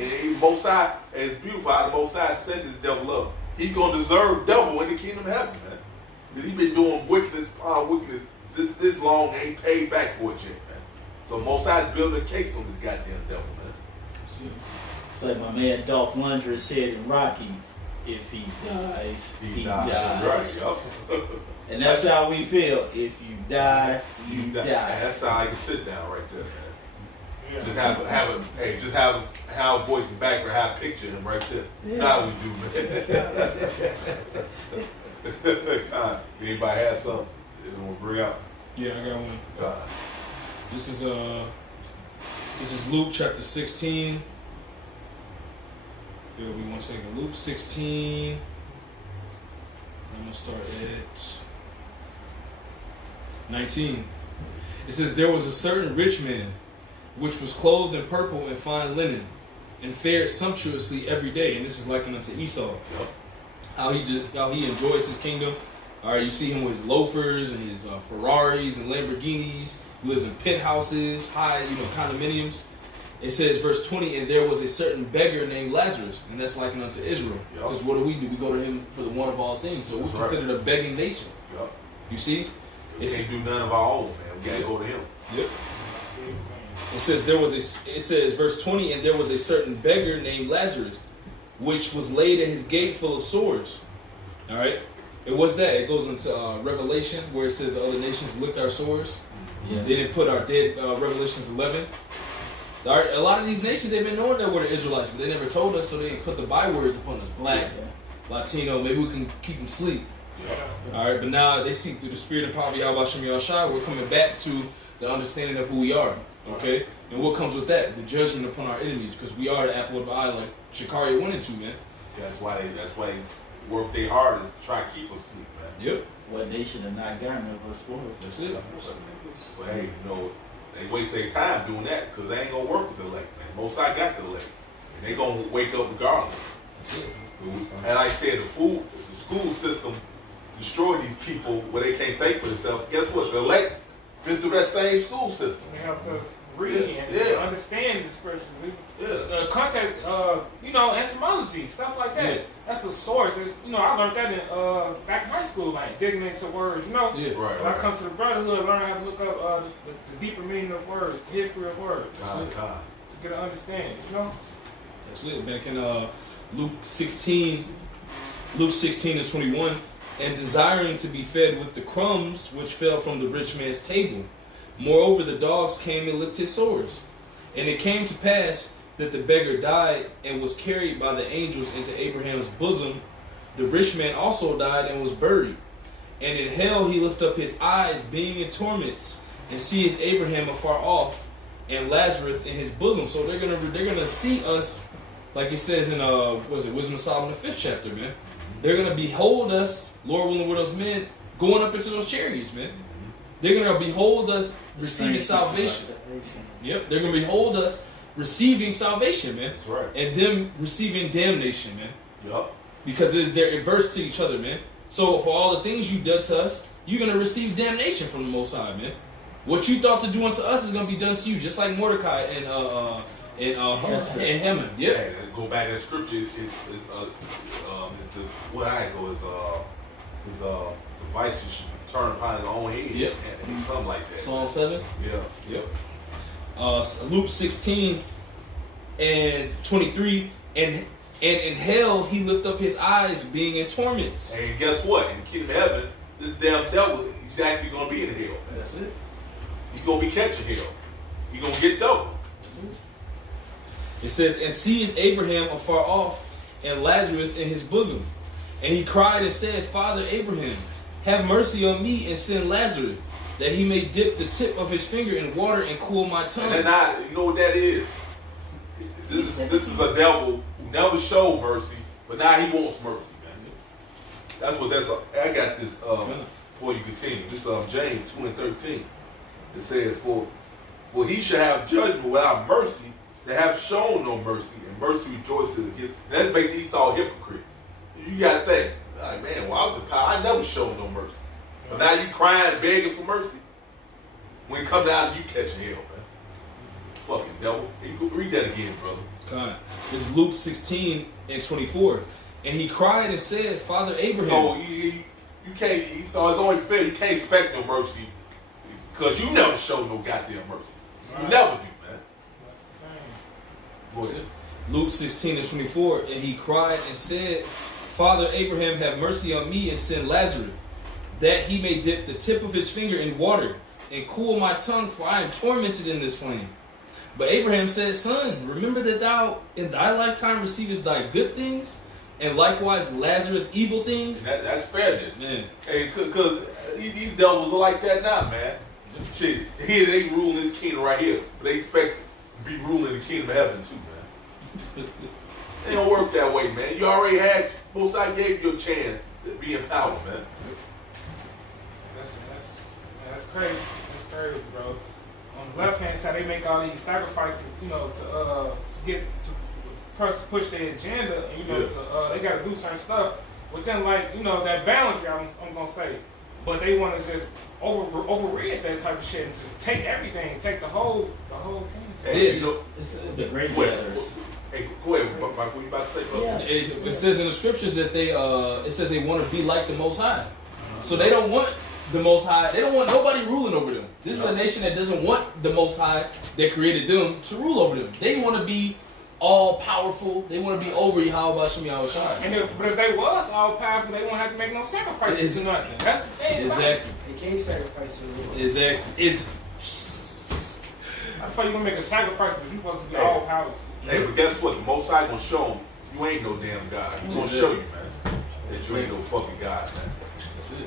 And Most High, and it's beautiful how the Most High set this devil up. He's going to deserve double in the kingdom of heaven, man. Because he's been doing wickedness this long, ain't paid back for it yet, man. So Most High's building a case on this goddamn devil, man. It's like my man Dolph Lundgren said in Rocky, if he dies, he dies. Right, and that's how we feel. If you die, you die. That's how I can sit down right there, man. Yeah. Just have a voice in the background, have a picture of him right there. Yeah. That's how we do, man. Anybody have something they want to bring out? Yeah, I got one. This is Luke chapter 16. Bear with me 1 second. Luke 16. I'm gonna start at 19. It says, there was a certain rich man which was clothed in purple and fine linen, and fared sumptuously every day. And this is likened unto Esau. Yep. How he enjoys his kingdom. All right, you see him with his loafers and his Ferraris and Lamborghinis. He lives in penthouses, high, condominiums. It says, verse 20, and there was a certain beggar named Lazarus, and that's likened unto Israel. Yep. Because what do? We go to him for the one of all things. So we're considered a begging nation. Yep. You see? We can't do none of our own, man. We gotta go to him. Yep. It says, verse 20, and there was a certain beggar named Lazarus, which was laid at his gate full of sores. All right? And what's that? It goes into Revelation, where it says the other nations licked our sores. Yeah. Then it put our dead, Revelations 11. All right, a lot of these nations, they've been knowing that we're the Israelites, but they never told us, so they put the bywords upon us. Black, Latino, maybe we can keep them asleep. Yeah. All right, but now they see through the spirit and power of Yahweh Shem Yahushua, we're coming back to the understanding of who we are. Okay? And what comes with that? The judgment upon our enemies, because we are the apple of the eye, like Shakaria went into, man. That's why they work their hardest to try to keep us asleep, man. Yep. What nation have not gotten of us for? That's it. Well, hey, they waste their time doing that because they ain't gonna work with the elect, man. Most I got the elect, and they gonna wake up regardless. That's it. And like I said, the school system destroyed these people where they can't think for themselves. Guess what? The elect been through that same school system. It helped us read and Yeah. understand the scriptures. Yeah. Contact, entomology, stuff like that. Yeah. That's a source. I learned that in back in high school, like digging into words. Yeah. Right. When I come to the brotherhood, learn how to look up the deeper meaning of words, the history of words, God. to get an understanding. That's it. Back in Luke 16 and 21, and desiring to be fed with the crumbs which fell from the rich man's table. Moreover, the dogs came and licked his sores. And it came to pass that the beggar died and was carried by the angels into Abraham's bosom. The rich man also died and was buried. And in hell he lift up his eyes, being in torments, and seeth Abraham afar off, and Lazarus in his bosom. So they're gonna see us, like it says in Wisdom of Solomon, the 5th chapter, man. They're gonna behold us, Lord willing, with those men going up into those chariots, man. They're gonna behold us receiving salvation. Yep, they're gonna behold us receiving salvation, man. That's right. And them receiving damnation, man. Yup. Because they're adverse to each other, man. So for all the things you done to us, you're gonna receive damnation from the Most High, man. What you thought to do unto us is gonna be done to you, just like Mordecai and Haman. Yep. Hey, go back to that scripture. The devices should turn upon his own head. Yep. And something like that. Psalm 7. Yeah. Yep. Luke 16 and 23, and in hell he lift up his eyes, being in torments. And guess what? In the kingdom of heaven, this damn devil, he's actually going to be in hell, man. That's it. He's going to be catching hell. He's going to get double. It says, and seeth Abraham afar off, and Lazarus in his bosom. And he cried and said, Father Abraham, have mercy on me, and send Lazarus, that he may dip the tip of his finger in water and cool my tongue. And then you know what that is? This is a devil who never showed mercy, but now he wants mercy, man. That's what I got this before you continue. This James 2 and 13. It says, For he shall have judgment without mercy, that have shown no mercy, and mercy rejoices against. And that makes Esau a hypocrite. You gotta think, like, man, when I was in power, I never showed no mercy. But now you crying, begging for mercy. When it come down, you catching hell, man. Fucking devil. You can read that again, brother. God. This is Luke 16 and 24. And he cried and said, Father Abraham. So you can't. So it's only fair. You can't expect no mercy because you never show no goddamn mercy. You never do, man. Go ahead. Luke 16 and 24. And he cried and said, Father Abraham, have mercy on me, and send Lazarus, that he may dip the tip of his finger in water and cool my tongue, for I am tormented in this flame. But Abraham said, Son, remember that thou in thy lifetime receivest thy good things, and likewise Lazarus evil things. That's fairness. Man. Hey, because these devils are like that now, man. Shit, here they rule this kingdom right here, but they expect to be ruling the kingdom of heaven too, man. It don't work that way, man. You already had, most I gave you a chance to be in power, man. That's crazy. That's crazy, bro. On the left hand side, they make all these sacrifices, to get to push their agenda. They got to do certain stuff within, that boundary. I'm gonna say, but they want to just overread that type of shit and just take everything, take the whole thing. Hey, It's the great wait, letters. hey, go ahead, Mike. What you about to say, brother? Yes. It says in the scriptures that it says they want to be like the Most High. So they don't want the Most High. They don't want nobody ruling over them. This is a nation that doesn't want the Most High that created them to rule over them. They want to be all powerful. They want to be over Yahweh Hashem Yahweh Shai. But if they was all powerful, they won't have to make no sacrifices or nothing. That's the thing. Exactly. They can't sacrifice it. Exactly. I thought you gonna make a sacrifice, but you supposed to be all powerful. Hey, but guess what? The Most High gonna show them you ain't no damn God. He gonna show you, man, that you ain't no fucking God, man. That's it.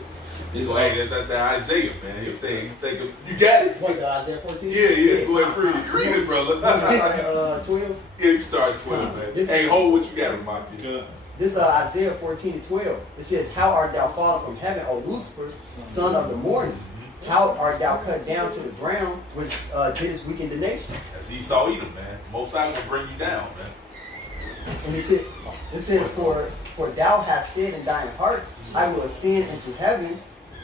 So, hey, that's that Isaiah, man. He's saying, you got it? What, Isaiah 14? Yeah. Go ahead and read it, brother. 12. Yeah, you start 12, man. Hey, hold what you got in my kid. This Isaiah 14 and 12. It says, How art thou fallen from heaven, O Lucifer, son of the morning? How art thou cut down to the ground, which didst weaken the nations? That's Esau Edom, man. Most High will bring you down, man. And it says, For thou hast said in thine heart, I will ascend into heaven,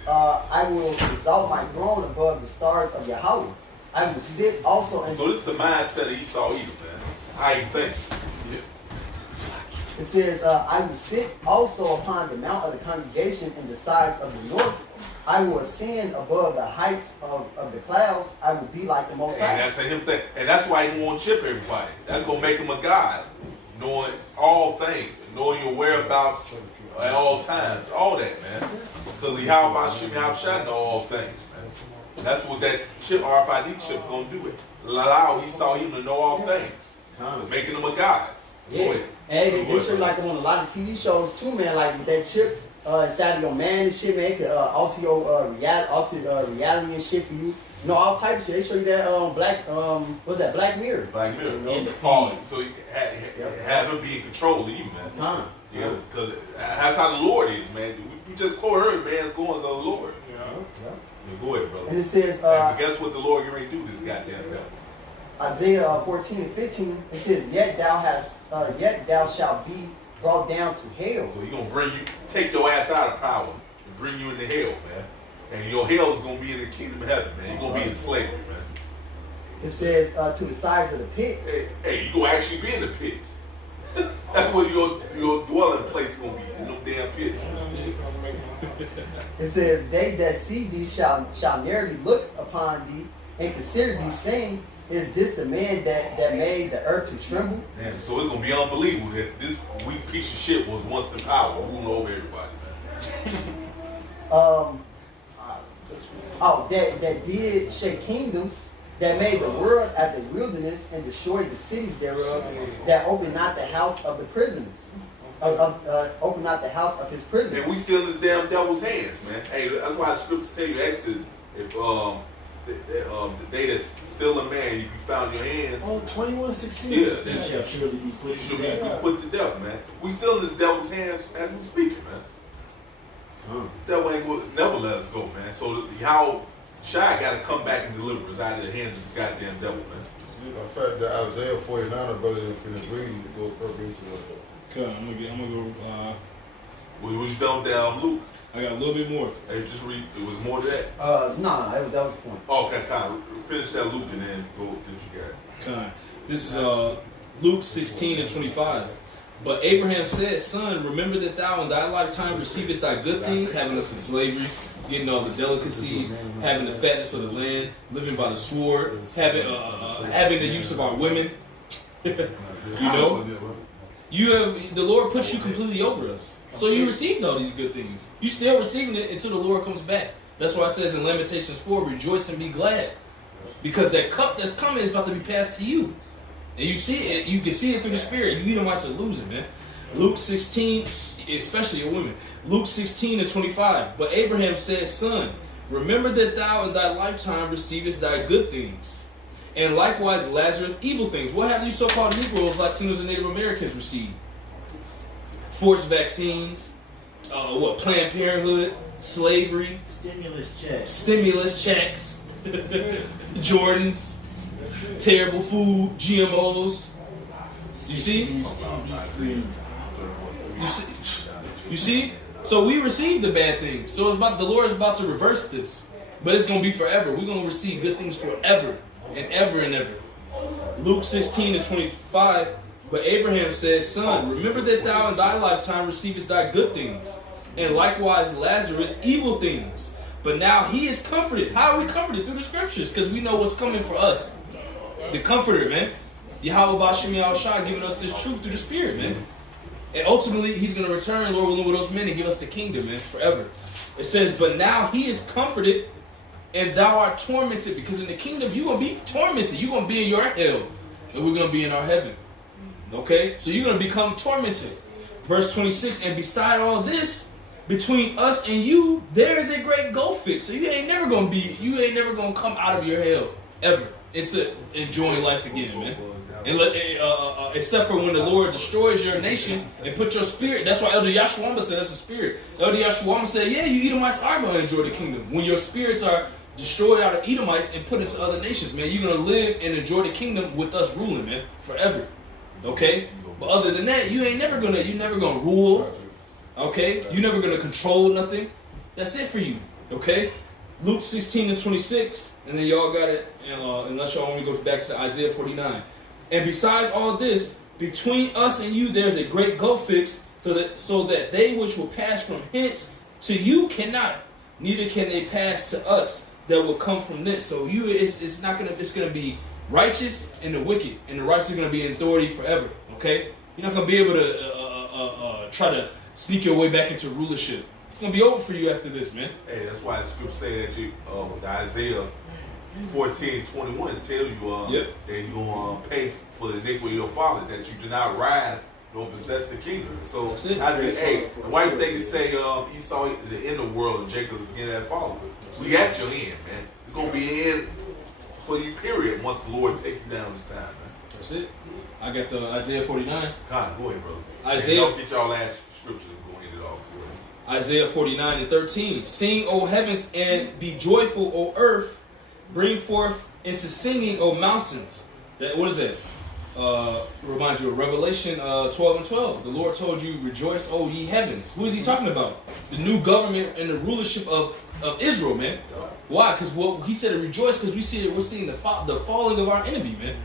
I will exalt my throne above the stars of Yahweh. I will sit also in. So this is the mindset of Esau Edom, man. How you think? It says, I will sit also upon the mount of the congregation in the sides of the north. I will ascend above the heights of the clouds. I will be like the Most High. And that's him thing. And that's why he won't chip everybody. That's going to make him a God. Knowing all things. Knowing your whereabouts at all times. All that, man. Because how about Shimmy Shai know all things, man. That's what that chip, RFID chip, is going to do. It allow Esau Edom to know all things. Making him a God. Yeah. And they show like on a lot of TV shows too, man. Like with that chip inside of your man and shit, man. It could alter your reality and shit for you. You know, all type of shit. They show you that what's that, Black Mirror? Black Mirror. In the falling. So you have him be in control of you, man. Yeah, because that's how the Lord is, man. We just quote her, man's going to the Lord. Yeah, go ahead, brother. And it says, and guess what the Lord can ready to do this goddamn devil? Isaiah 14 and 15, it says, yet thou shalt be brought down to hell. So he's gonna take your ass out of power and bring you into hell, man. And your hell is gonna be in the kingdom of heaven, man. You're gonna be in slavery, man. It says to the sides of the pit. Hey, you're gonna actually be in the pit. That's where your dwelling place is gonna be, in them damn pits. It says, they that see thee shall narrowly look upon thee and consider thee, saying, is this the man that made the earth to tremble? Man, so it's gonna be unbelievable that this weak piece of shit was once in power, ruling over everybody, man. That did shake kingdoms, that made the world as a wilderness and destroyed the cities thereof, that opened not the house of the prisoners. Opened not the house of his prisoners. And we still in this damn devil's hands, man. Hey, that's why the scriptures tell you, Exodus, if the day that's still a man, you be found in your hands. Oh, 21:16. Yeah, that shall surely be put to death, man. We still in this devil's hands as we speaking, man. The devil ain't going to never let us go, man. So how Shai got to come back and deliver us out of the hands of this goddamn devil, man. In fact, the Isaiah 49, brother didn't finish reading to go further into it. Okay, I'm gonna go. Was you done with Luke? I got a little bit more. Hey, just read. It was more to that. No, that was the point. Oh, okay, kind of finish that Luke and then go get what you got. Okay, this is Luke 16 and 25. But Abraham said, "Son, remember that thou in thy lifetime receivest thy good things, having us in slavery, getting all the delicacies, having the fatness of the land, living by the sword, having the use of our women." You know, the Lord puts you completely over us. So you received all these good things. You still receiving it until the Lord comes back. That's why it says in Lamentations 4, rejoice and be glad. Because that cup that's coming is about to be passed to you. And you see it, you can see it through the Spirit. You Edomites are losing, man. Luke 16, especially your women. Luke 16 and 25. But Abraham said, "Son, remember that thou in thy lifetime receivest thy good things. And likewise Lazarus evil things." What have you so-called Negroes, Latinos, and Native Americans received? Forced vaccines, Planned Parenthood, slavery, stimulus checks, Jordans, terrible food, GMOs. You see? You see? So we received the bad things. So the Lord is about to reverse this. But it's going to be forever. We're going to receive good things forever and ever and ever. Luke 16 and 25. But Abraham said, "Son, remember that thou in thy lifetime receivest thy good things, and likewise Lazarus evil things. But now he is comforted." How are we comforted? Through the scriptures, because we know what's coming for us. The comforter, man. Yahweh Bashim Yahushua giving us this truth through the Spirit, man. And ultimately, he's going to return, Lord willing, with those men and give us the kingdom, man, forever. It says, but now he is comforted, and thou art tormented. Because in the kingdom, you're going to be tormented. You're going to be in your hell, and we're going to be in our heaven. Okay? So you're going to become tormented. Verse 26, and beside all this, between us and you, there is a great gulf fixed. So you ain't never going to come out of your hell, ever. It's enjoying life again, man. And except for when the Lord destroys your nation and put your spirit. That's why Elder Yahshua said that's a spirit. Elder Yahshua said, yeah, you Edomites are going to enjoy the kingdom. When your spirits are destroyed out of Edomites and put into other nations, man, you're going to live and enjoy the kingdom with us ruling, man, forever. Okay? But other than that, you're never going to rule. Okay? You're never going to control nothing. That's it for you. Okay? Luke 16 and 26, and then y'all got it, unless y'all want me to go back to Isaiah 49. And besides all this, between us and you there's a great gulf fixed, so that they which will pass from hence to you cannot, neither can they pass to us that will come from thence. So it's gonna be righteous and the wicked, and the righteous are gonna be in authority forever. Okay, you're not gonna be able to try to sneak your way back into rulership. It's gonna be over for you after this, man. Hey, that's why the scripture say that you, Isaiah 14:21 tell you that you're gonna pay for the iniquity of your father, that you do not rise nor possess the kingdom. So I think, hey, why you think it say Esau the end of the world and Jacob beginning at fall? We at your end, man. It's gonna be an end for you, period, once the Lord take you down this time, man. That's it. I got the Isaiah 49. God, go ahead, brother. Isaiah, don't get y'all last scripture and go end it off for you. Isaiah 49 and 13. Sing, O heavens, and be joyful, O earth. Bring forth into singing, O mountains. What is that? Remind you of Revelation 12 and 12. The Lord told you, rejoice, O ye heavens. Who is he talking about? The new government and the rulership of Israel, man. Why? Because he said to rejoice because we're seeing the falling of our enemy, man.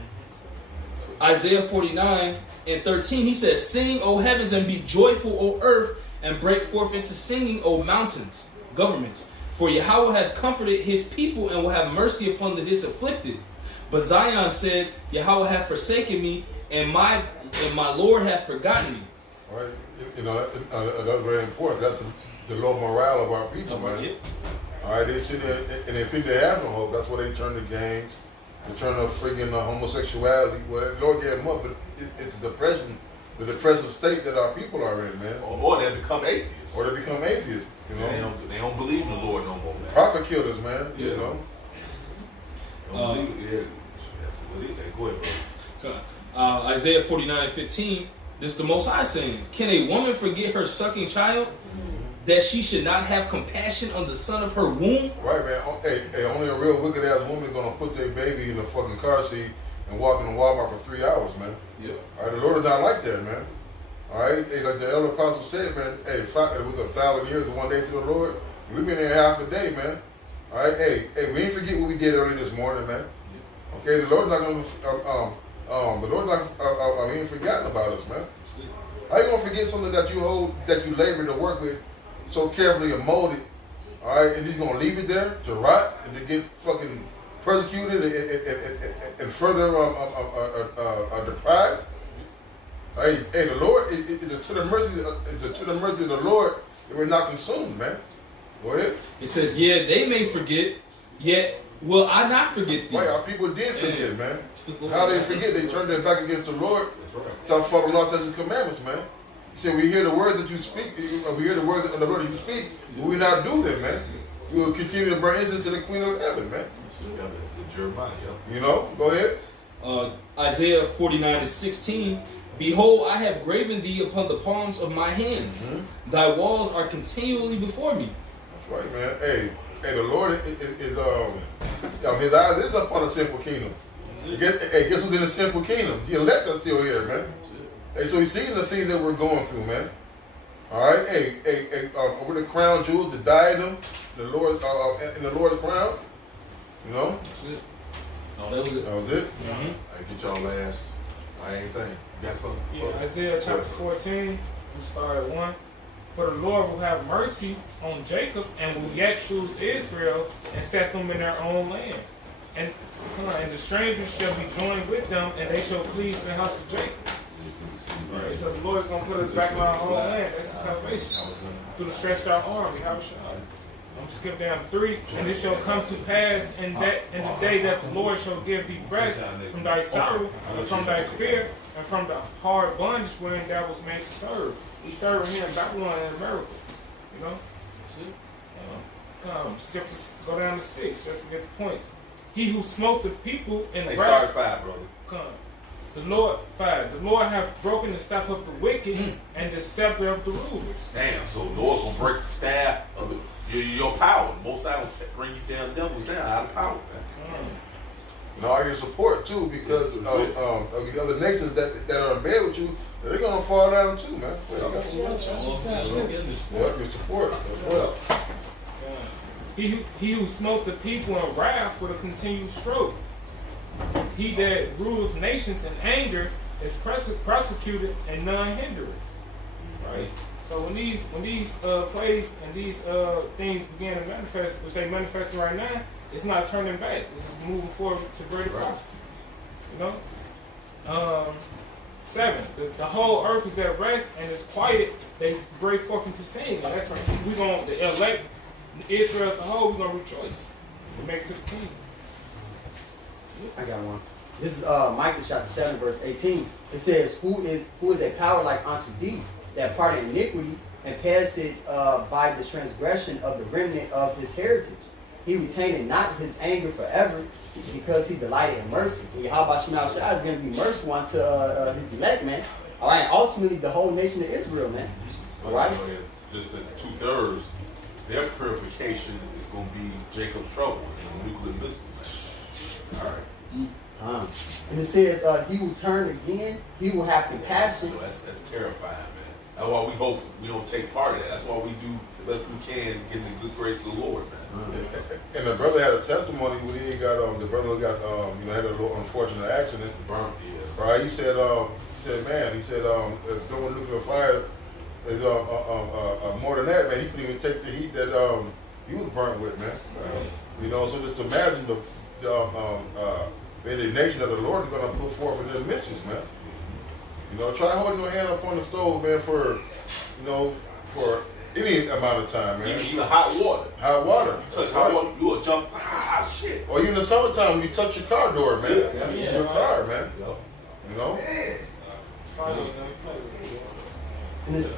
Isaiah 49 and 13, he says, sing, O heavens, and be joyful, O earth, and break forth into singing, O mountains, governments. For Yahweh hath comforted his people and will have mercy upon his afflicted. But Zion said, Yahweh hath forsaken me, and my Lord hath forgotten me. All right, that's very important. That's the low morale of our people, man. Yeah. All right, they sit there and they think they have no hope. That's why they turn to gangs. They turn to freaking homosexuality. Well, the Lord gave them up, but it's the depressive state that our people are in, man. Or they become atheists. Or they become atheists, you know. They don't believe in the Lord no more, man. Prophet killers, man. Yeah. You know. They don't believe it. That's what it is. Go ahead, bro. Isaiah 49 and 15. This is the Most High saying, can a woman forget her sucking child, that she should not have compassion on the son of her womb? Right, man. Hey, only a real wicked ass woman is gonna put their baby in a fucking car seat and walk in the Walmart for 3 hours, man. Yep. All right, the Lord is not like that, man. All right, hey, like the elder apostle said, man. Hey, it was 1,000 years and one day to the Lord. We've been here half a day, man. All right, hey, we ain't forget what we did early this morning, man. Okay, the Lord's not gonna, the Lord's not, he ain't forgotten about us, man. How you gonna forget something that you hold, that you labor to work with so carefully and molded, all right, and he's gonna leave it there to rot and to get fucking persecuted and further deprived? Hey, the Lord, it's to the mercy of the Lord that we're not consumed, man. Go ahead. It says, yeah, they may forget, yet will I not forget thee. Right, our people did forget, man. How they forget? They turned their back against the Lord. Start following law, statutes, and commandments, man. He said, we hear the words that you speak, we hear the words of the Lord that you speak, but we not do them, man. We will continue to burn incense to the Queen of Heaven, man. Jeremiah, you know, go ahead. Isaiah 49 and 16. Behold, I have graven thee upon the palms of my hands. Mm-hmm. Thy walls are continually before me. That's right, man. Hey, the Lord is his eyes is upon the sinful kingdom. Guess who's in the sinful kingdom? The elect are still here, man. Hey, so he's seeing the things that we're going through, man. All right, over the crown jewels, the diadem, the Lord, in the Lord's crown. You know. That's it. Oh, that was it. That was it. Mm-hmm. I get y'all last. I ain't think. You got something? Yeah, Isaiah chapter 14. We start at 1. For the Lord will have mercy on Jacob and will yet choose Israel and set them in their own land. And the strangers shall be joined with them, and they shall cleave to the house of Jacob. Right, so the Lord is going to put us back in our own land. That's the salvation. Through the stretched out arm. I'm skip down to 3. And it shall come to pass in the day that the Lord shall give thee rest from thy sorrow, and from thy fear, and from the hard bondage wherein thou was made to serve. We serve here in Babylon and America. You know? Go down to 6 just to get the points. He who smote the people in wrath. Start at 5, brother. The Lord hath broken the staff of the wicked and the scepter of the rulers. Damn, so the Lord gonna break the staff of your power. Most I will bring you down devils down out of power, man. And all your support too, because of the other nations that are in bed with you, they're gonna fall down too, man. Your support as well. He who smote the people in wrath with a continued stroke. He that ruleth nations in anger is prosecuted and none hindereth. Right? So when these plays and these things begin to manifest, which they manifesting right now, it's not turning back. It's just moving forward to greater prophecy. You know? 7. The whole earth is at rest and is quiet. They break forth into singing. And that's right. We're going to elect Israel as a whole. We're going to rejoice and make it to the king. I got one. This is Micah chapter 7, verse 18. It says, Who is a power like unto thee, that pardon iniquity and pass it by the transgression of the remnant of his heritage? He retained not his anger forever, because he delighted in mercy. Yahweh Shemal Shah is going to be merciful unto his elect, man. All right, ultimately the whole nation of Israel, man. All right? Just the 2/3, their purification is going to be Jacob's trouble, nuclear missile. All right. And it says, he will turn again, he will have compassion. So that's terrifying, man. That's why we hope we don't take part of that. That's why we do the best we can, getting the good grace of the Lord, man. And the brother had a testimony when he got the brother who got had a little unfortunate accident. Burnt, yeah. Right? He said, man, throwing nuclear fire is more than that, man. He couldn't even take the heat that he was burnt with, man. Right. You know, so just imagine the indignation that the Lord is going to put forth in their missions, man. You know, try holding your hand up on the stove, man, for any amount of time, man. Even hot water. Hot water. Touch hot water, you will jump. Shit. Or even in the summertime when you touch your car door, man. Yeah. Your car, man. Yep. You know? In this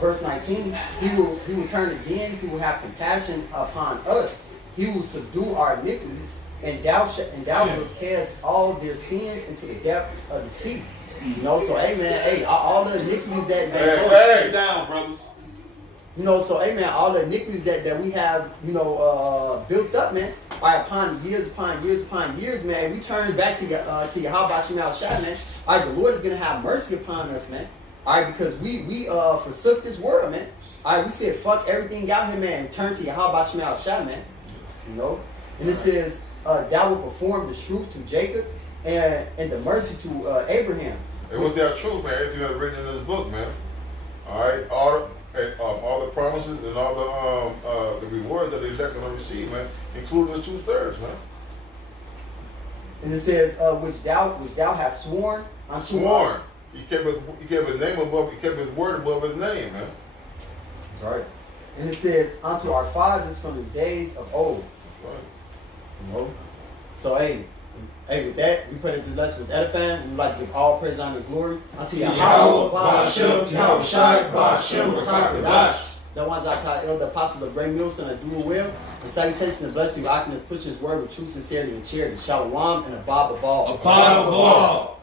verse 19, he will turn again, he will have compassion upon us. He will subdue our iniquities, and thou wilt cast all their sins into the depths of the sea. You know, so hey man, all the iniquities that Hey, down, brothers. you know, so hey man, all the iniquities that we have, built up, man, upon years, man. We turn back to Yahweh Shemal Shah, man. All right, the Lord is gonna have mercy upon us, man. All right, because we forsook this world, man. All right, we said fuck everything out here, man, and turn to Yahweh Shemal Shah, man. You know, and it says, thou will perform the truth to Jacob and the mercy to Abraham. It was that truth, man. Everything that's written in this book, man. All right, all the promises and all the rewards that the elect are going to receive, man, including the 2/3, man. And it says, which thou hast sworn unto Sworn. He kept his name above. He kept his word above his name, man. Sorry. And it says, unto our fathers from the days of old. Right. You know? So hey, with that, we pray that this lesson was edifying. We would like to give all praise, honor, and glory unto Yahweh, Ba'ashem, Yahweh Shai, Ba'ashem, B'chakadash. That one's our elder apostle of Great Millstone and do it well. And salutation and blessing of Akim push his word with true sincerity and charity. Shalom and a Bob of all.